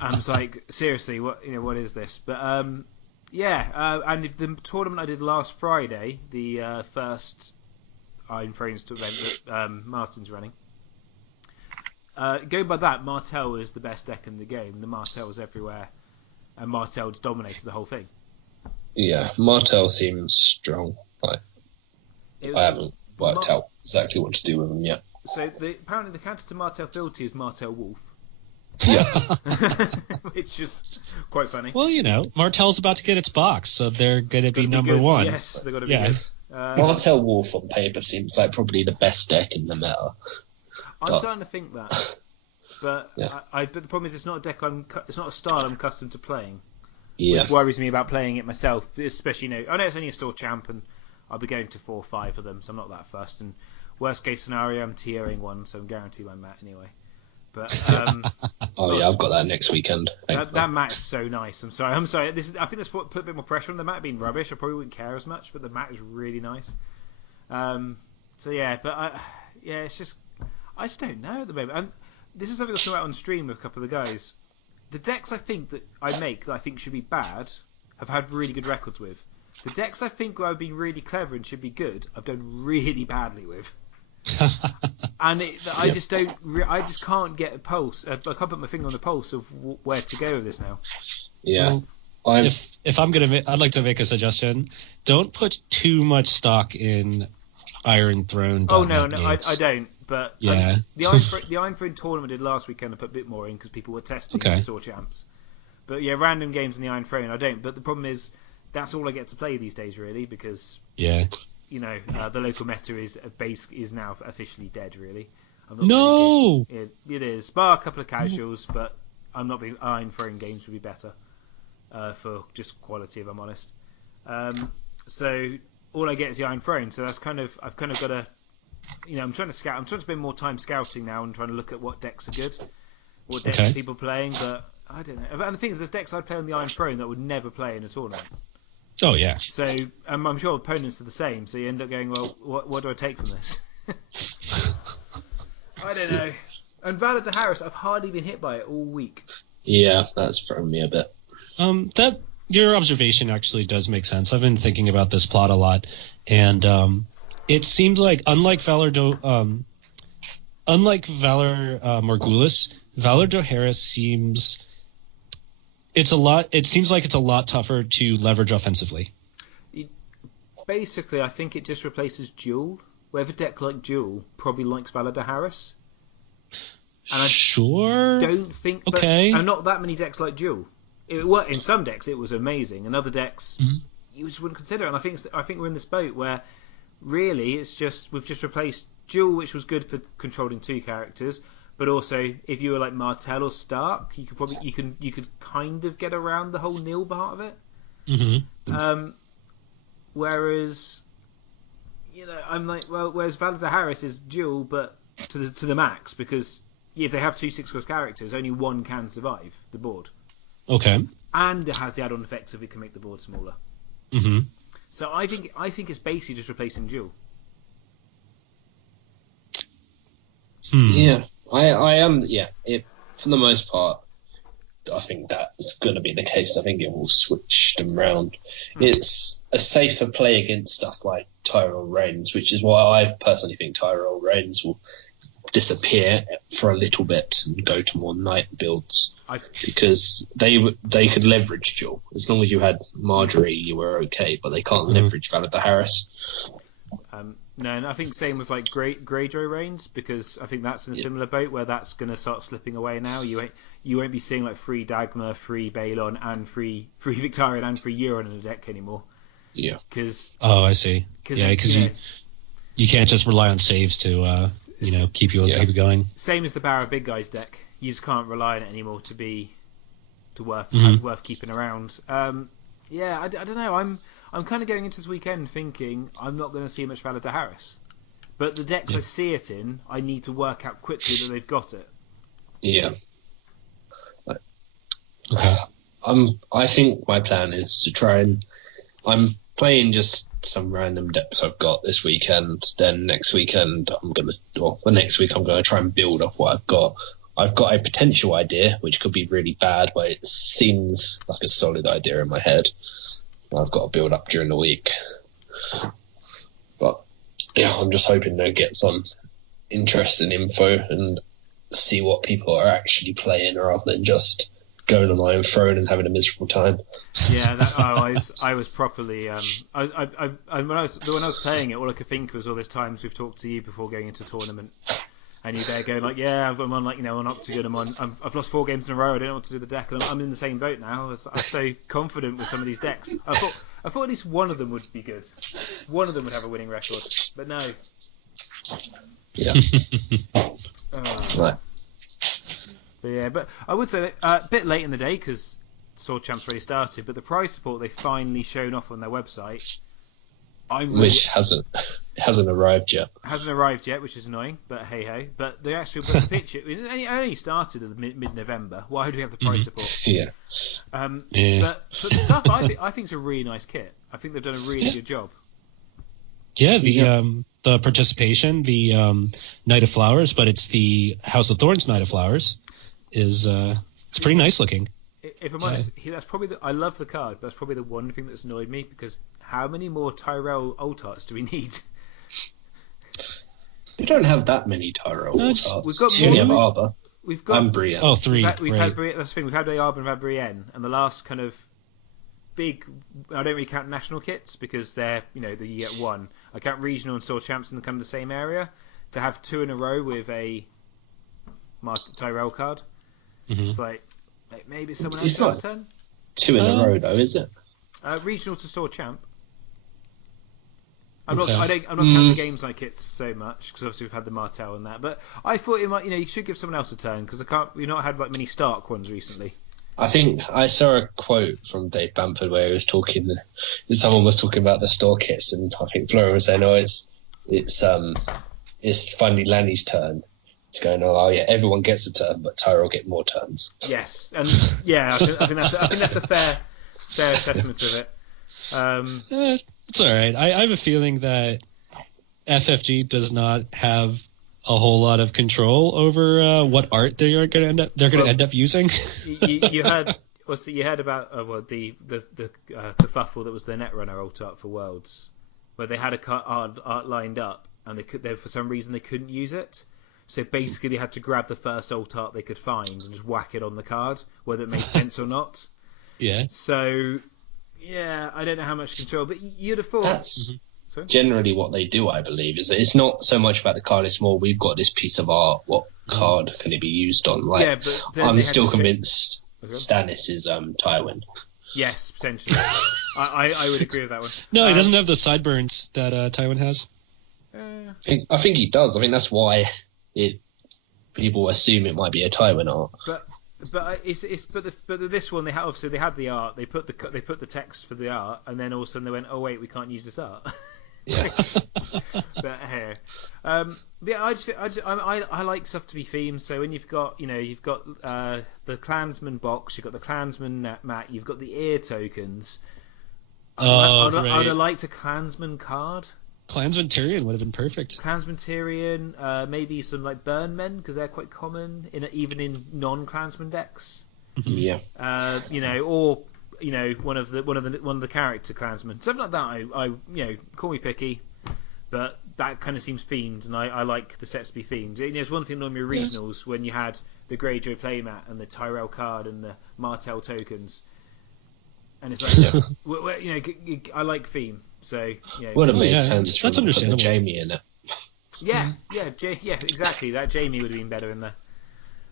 I was like, seriously, what is this? But and the tournament I did last Friday, the first Iron Thrones event that Martin's running. Going by that, Martell is the best deck in the game. The Martell was everywhere, and Martell just dominated the whole thing. Yeah, Martell seems strong. I haven't worked out exactly what to do with them yet. So apparently the counter to Martell Filthy is Martell Wolf. Yeah. Which is quite funny. Well, Martell's about to get its box, so they're going to be number good. 1. Yes, they're going to be good. Martell Wolf on paper seems like probably the best deck in the meta. I'm starting to think that. But but the problem is it's not a deck it's not a style I'm accustomed to playing. Yeah. Which worries me about playing it myself, especially I know it's only a store champ and I'll be going to 4 or 5 of them, so I'm not that fussed. And worst case scenario, I'm tiering one, so I'm guaranteed by Matt anyway. But I've got that next weekend. That mat is so nice. I'm sorry. I think this put a bit more pressure on the mat being rubbish. I probably wouldn't care as much, but the mat is really nice. It's just I just don't know at the moment. And this is something I saw out on stream with a couple of the guys. The decks I think that I make that I think should be bad, have had really good records with. The decks I think where I've been really clever and should be good, I've done really badly with. And I just don't. I just can't get a pulse. I can't put my finger on the pulse of where to go with this now. Yeah. Well, if I'm I'd like to make a suggestion. Don't put too much stock in Iron Throne. Oh no, I don't. But yeah, the Iron Throne tournament I did last weekend. I put a bit more in because people were testing the store champs. But yeah, random games in the Iron Throne I don't. But the problem is that's all I get to play these days really because the local meta is now officially dead really. No, it is. Bar a couple of casuals, but I'm not being Iron Throne games would be better for just quality if I'm honest. So all I get is the Iron Throne. So that's I've got to. I'm trying to scout. I'm trying to spend more time scouting now and trying to look at what decks are good, what decks people are playing. But I don't know. And the thing is, there's decks I'd play on the Iron Throne that would never play in a tournament. Oh yeah. So I'm sure opponents are the same. So you end up going, well, what do I take from this? I don't know. And Valor Harris, I've hardly been hit by it all week. Yeah, that's thrown me a bit. That your observation actually does make sense. I've been thinking about this plot a lot, and it seems like unlike Valor Morghulis, Valor Dohaeris seems it's a lot. It seems like it's a lot tougher to leverage offensively. Basically, I think it just replaces Duel. Whoever deck like Duel probably likes Valor Harris. And I don't think. Okay. And not that many decks like Duel. In some decks it was amazing, and other decks you just wouldn't consider. And I think we're in this boat where really we've just replaced Duel, which was good for controlling 2 characters, but also if you were like Martell or Stark, you could kind of get around the whole nil part of it. Mm-hmm. Whereas I'm like, well, whereas Valor Harris is Duel, but to the max, because if they have 2 6-cost characters, only one can survive the board. Okay. And it has the add-on effects of it can make the board smaller. Mm-hmm. So I think it's basically just replacing Duel. Yeah, I am. Yeah, for the most part, I think that's going to be the case. I think it will switch them around. It's a safer play against stuff like Tyrell Reigns, which is why I personally think Tyrell Reigns will disappear for a little bit and go to more knight builds because they could leverage Duel. As long as you had Marjorie, you were okay, but they can't leverage Valor Harris. No, and I think same with like Greyjoy Reigns, because I think that's in a similar boat where that's going to start slipping away now. You won't be seeing like free Dagmar, free Balon, and free Victarion and free Euron in the deck anymore. Yeah. I see. Yeah, because you can't just rely on saves to keep you going. Same as the Barrow Big Guys deck. You just can't rely on it anymore to worth keeping around. I don't know. I'm kind of going into this weekend thinking I'm not going to see much Valar Harris, but the decks I see it in, I need to work out quickly that they've got it. Yeah. Okay. I think my plan is to try and I'm playing just some random decks I've got this weekend. Then next weekend next week I'm going to try and build off what I've got. I've got a potential idea which could be really bad, but it seems like a solid idea in my head. I've got to build up during the week. But yeah, I'm just hoping to get some interesting info and see what people are actually playing rather than just going on my own throne and having a miserable time. Yeah, I was properly. When I was playing it, all I could think was all those times we've talked to you before going into tournament, and you're there going like, yeah, I'm on on Octagon, I've lost 4 games in a row, I don't know what to do with the deck, and I'm in the same boat now. I was so confident with some of these decks. I thought at least one of them would be good. One of them would have a winning record, but no. Yeah. Right. But I would say that, a bit late in the day because Sword Champ's already started, but the prize support they finally shown off on their website. Which hasn't arrived yet. Hasn't arrived yet, which is annoying, but hey ho. But the actual the picture, it only started in mid-November. Why do we have the prize support? Yeah. But the stuff I think it's a really nice kit. I think they've done a really good job. Yeah, the participation, the Knight of Flowers, but it's the House of Thorns Knight of Flowers, is it's pretty nice looking. If I'm honest, that's probably I love the card, but that's probably the one thing that's annoyed me, because how many more Tyrell alt arts do we need? We don't have that many Tyrell alt arts. We've got we only have Arbor. We've got Brienne. Oh, 3. We've had Brienne, that's the thing. We've had Arbor and we've had Brienne, and the last kind of big. I don't really count national kits because they're you get one. I count regional and Sword Champs in kind of the same area. To have 2 in a row with a Tyrell card, it's like maybe someone else got a turn. 2 in a row though, is it? Regional to Sword Champ. I'm not counting games like it so much because obviously we've had the Martell and that. But I thought it might, you should give someone else a turn because we've not had like many Stark ones recently. I think I saw a quote from Dave Bamford where he was talking. Someone was talking about the store kits, and I think Florian was saying, it's finally Lanny's turn. It's going, oh yeah, everyone gets a turn, but Tyrell get more turns. Yes, and yeah, I think that's a fair assessment of it. It's all right. I have a feeling that FFG does not have a whole lot of control over what art they're going to end up using. you heard about the kerfuffle that was the Netrunner alt art for Worlds, where they had a art lined up and they for some reason they couldn't use it. So basically, they had to grab the first alt art they could find and just whack it on the card, whether it made sense or not. Yeah. So, yeah, I don't know how much control, but you'd have thought that's generally what they do. I believe is that it's not so much about the card; it's more we've got this piece of art. What card can it be used on? Like, yeah, but I'm still convinced Stannis is Tywin. Yes, potentially. I would agree with that one. No, he doesn't have the sideburns that Tywin has. I think he does. I mean, that's why people assume it might be a Tywin art. But this one they had the art. They put the text for the art, and then all of a sudden they went, oh wait, we can't use this art. Yeah. But here, I like stuff to be themed. So when you've got the Klansman box, you've got the Klansman mat, you've got the ear tokens. I'd have liked a Klansman card. Klansman Tyrion would have been perfect. Klansman Tyrion, maybe some like Burnmen because they're quite common even in non-Klansman decks. Yeah. Or one of the character Klansmen, something like that. I call me picky, but that kind of seems themed, and I like the sets to be themed. It's one thing normally regionals when you had the Greyjoy playmat and the Tyrell card and the Martell tokens. And it's like, I like theme, so Would have made sense. That's understandable. Jamie in it. Yeah, exactly. That Jamie would have been better in there.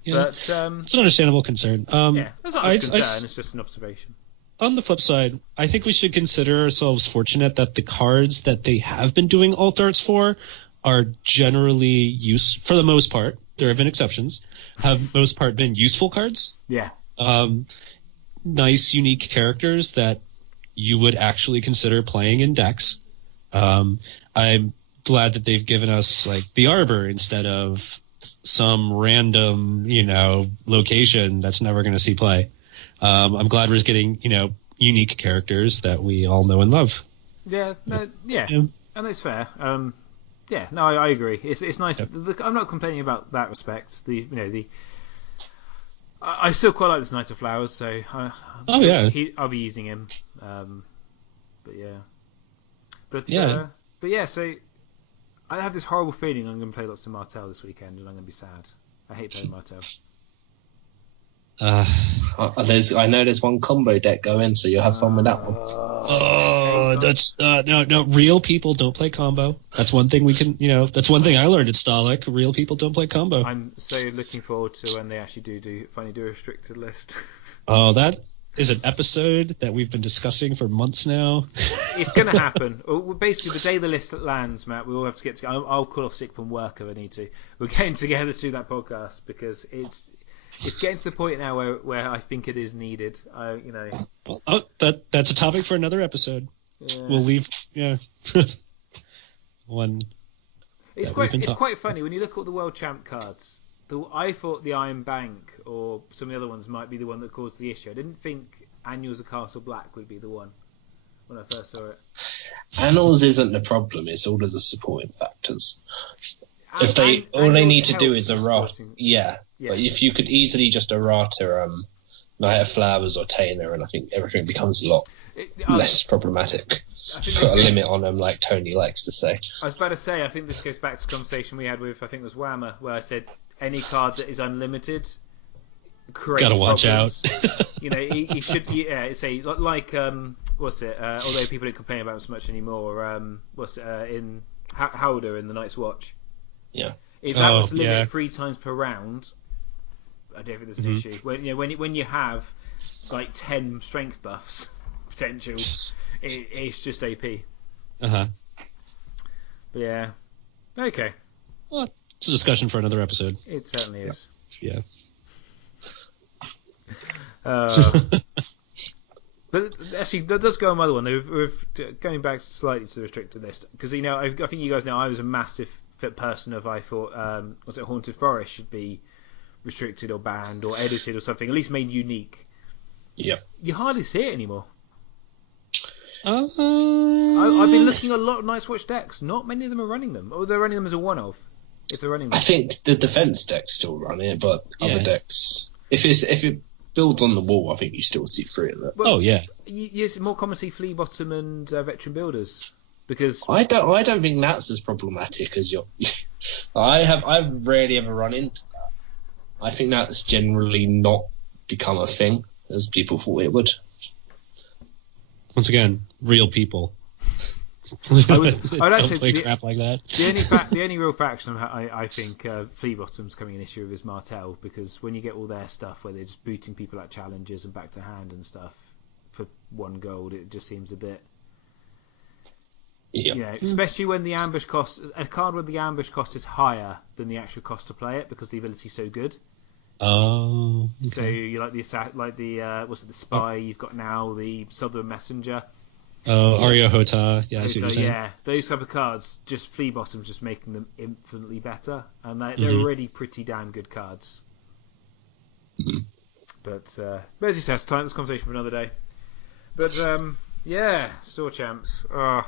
Yeah. But it's an understandable concern. that's not a concern. It's just an observation. On the flip side, I think we should consider ourselves fortunate that the cards that they have been doing alt arts for are generally for the most part. There have been exceptions. Have most part been useful cards. Yeah. Nice, unique characters that you would actually consider playing in decks. I'm glad that they've given us like the Arbor instead of some random, location that's never going to see play. I'm glad we're getting, unique characters that we all know and love. Yeah, and it's fair. I agree. It's nice. Yep. I'm not complaining about that respect. I still quite like this Knight of Flowers, so I'll be using him. So I have this horrible feeling I'm going to play lots of Martel this weekend, and I'm going to be sad. I hate playing Martel. I know there's one combo deck going, so you'll have fun with that one. That's no. Real people don't play combo. That's one thing we can. That's one thing I learned at Stahlecks. Real people don't play combo. I'm so looking forward to when they actually finally do a restricted list. Oh, that is an episode that we've been discussing for months now. It's going to happen. Basically, the day the list lands, Matt, we all have to get together. I'll call off sick from work if I need to. We're getting together to do that podcast because it's getting to the point now where I think it is needed. That's a topic for another episode. Yeah. We'll leave. Yeah. It's quite funny when you look at the World Champ cards. I thought the Iron Bank or some of the other ones might be the one that caused the issue. I didn't think Annuals of Castle Black would be the one when I first saw it. Annals isn't the problem; it's all of the supporting factors. All they need to do is errata. Yeah, but if you could easily just errata Knight of Flowers or Tainer, and I think everything becomes a lot less problematic. Put a limit on them, like Tony likes to say. I was about to say, I think this goes back to the conversation we had with, I think it was Whammer, where I said any card that is unlimited creates gotta watch problems. Out. He should, say like what's it? Although people don't complain about it so much anymore. In Howder in the Night's Watch. Yeah. If that was limited 3 times per round, I don't think there's an issue. When you have like 10 strength buffs potential, it's just AP. But yeah. Okay. Well, it's a discussion for another episode. It certainly is. Yeah. But actually, that does go on my other one. Going back slightly to the restricted list, because I think you guys know I was a massive person of I thought Haunted Forest should be restricted or banned or edited or something, at least made unique. Yeah. You hardly see it anymore. I've been looking at a lot of Night's Watch decks. Not many of them are running them. Or they're running them as a one-off. If they're running them. I think the defense decks still run it, but other decks, if it builds on the wall, I think you still see 3 of them. Well, it's more common to see Flea Bottom and Veteran Builders. Because I don't think that's as problematic as your. I've rarely ever run into that. I think that's generally not become a thing as people thought it would. Once again, real people. I would actually don't play crap like that. The only real faction I think Flea Bottom's coming an issue with is Martel, because when you get all their stuff where they're just booting people at challenges and back to hand and stuff for 1 gold, it just seems a bit. Yeah. Especially when the ambush cost, a card with the ambush cost is higher than the actual cost to play it because the ability's so good. Oh. Okay. So you like the Spy you've got now, the Southern Messenger. Oh, Arya Hota. Yeah, I see what you're saying. Yeah, those type of cards, just Flea Bottom's just making them infinitely better, and they're already pretty damn good cards. Mm-hmm. But as you said, time this conversation for another day. But store champs. Oh,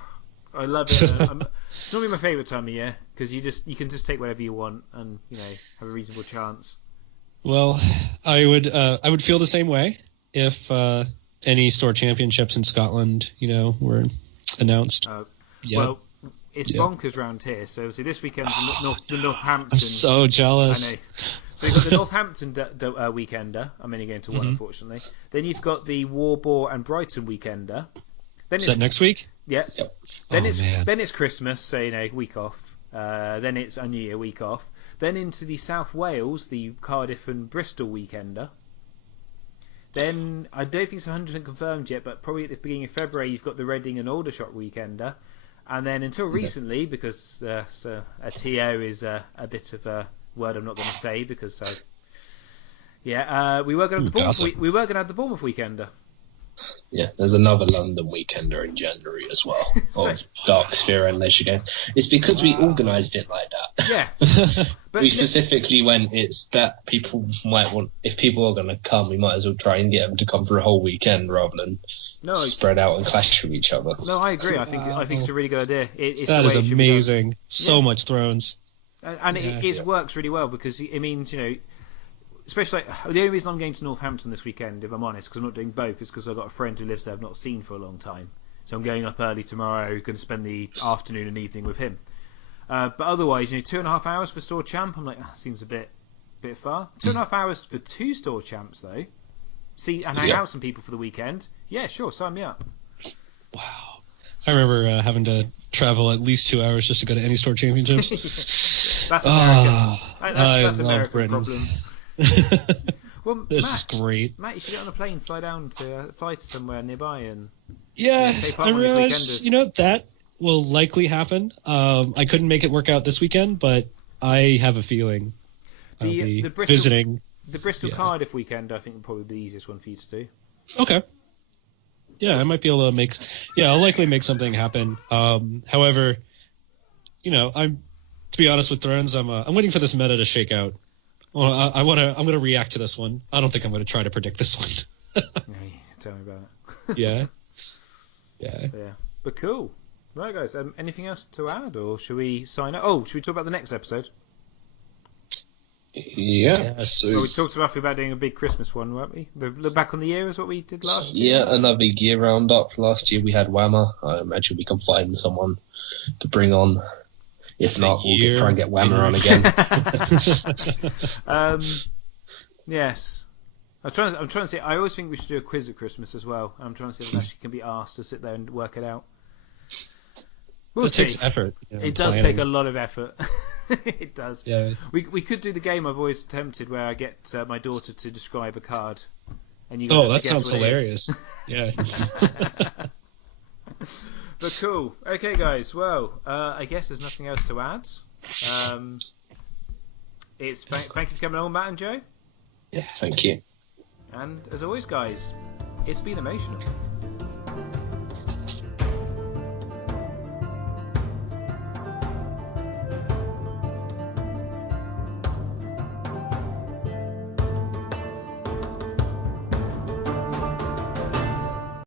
I love it. It's not really my favourite time of year because you can just take whatever you want and have a reasonable chance. Well, I would feel the same way if any store championships in Scotland, were announced. Well, it's bonkers round here. So obviously this weekend the Northampton. I'm so jealous. I know. So you've got the Northampton weekender. I'm only going to one, unfortunately. Then you've got the Warburg and Brighton weekender. Then Is that next week? Yeah. Yep. Then it's Christmas, so week off. Then it's a New Year week off. Then into the South Wales, the Cardiff and Bristol weekender. Then I don't think it's 100% confirmed yet, but probably at the beginning of February you've got the Reading and Aldershot weekender. And then until recently, because a TO is a bit of a word I'm not going to say because we were going to have the Bournemouth weekender. Yeah, there's another London weekender in January as well of Dark Sphere and Leisure Games. It's because we organised it like that. Yeah, but we specifically went. It's that people might want. If people are going to come, we might as well try and get them to come for a whole weekend rather than spread out and clash with each other. No, I agree. I think it's a really good idea. That is amazing. So much Thrones, and it works really well because it means especially the only reason I'm going to Northampton this weekend, if I'm honest, because I'm not doing both, is because I've got a friend who lives there I've not seen for a long time. So I'm going up early tomorrow, going to spend the afternoon and evening with him. But otherwise, 2.5 hours for store champ, I'm like, seems a bit far. 2.5 hours for 2 store champs though. See and hang out with some people for the weekend. Yeah, sure, sign me up. Wow. I remember having to travel at least 2 hours just to go to any store championships. That's American. That's I American Britain. Problems. Well, This is great. Matt, you should get on a plane, fly to somewhere nearby, and take part. I realized, that will likely happen. I couldn't make it work out this weekend, but I have a feeling I'll be visiting. The Bristol Cardiff weekend, I think, will probably be the easiest one for you to do. Okay. Yeah, I might be able to I'll likely make something happen. However, to be honest with Thrones, I'm waiting for this meta to shake out. Well, I'm going to react to this one. I don't think I'm going to try to predict this one. Tell me about it. Yeah. But cool. Right, guys. Anything else to add, or should we sign up? Oh, should we talk about the next episode? Yeah. Well, we talked roughly about doing a big Christmas one, weren't we? Look back on the year is what we did last year. Yeah, another year roundup. Last year we had Whammer. I imagine we can find someone to bring on. If not, we'll try and get Whammer on again. Yes. I'm trying to say. I always think we should do a quiz at Christmas as well. I'm trying to see if we actually can be asked to sit there and work it out. It takes effort. It does take a lot of effort. It does. Yeah. We could do the game I've always attempted, where I get my daughter to describe a card, and you guys have to guess sounds what hilarious. It is. Yeah. But cool. Okay, guys. Well, I guess there's nothing else to add. Thank you for coming on, Matt and Joe. Yeah, thank you. And as always, guys, it's been emotional.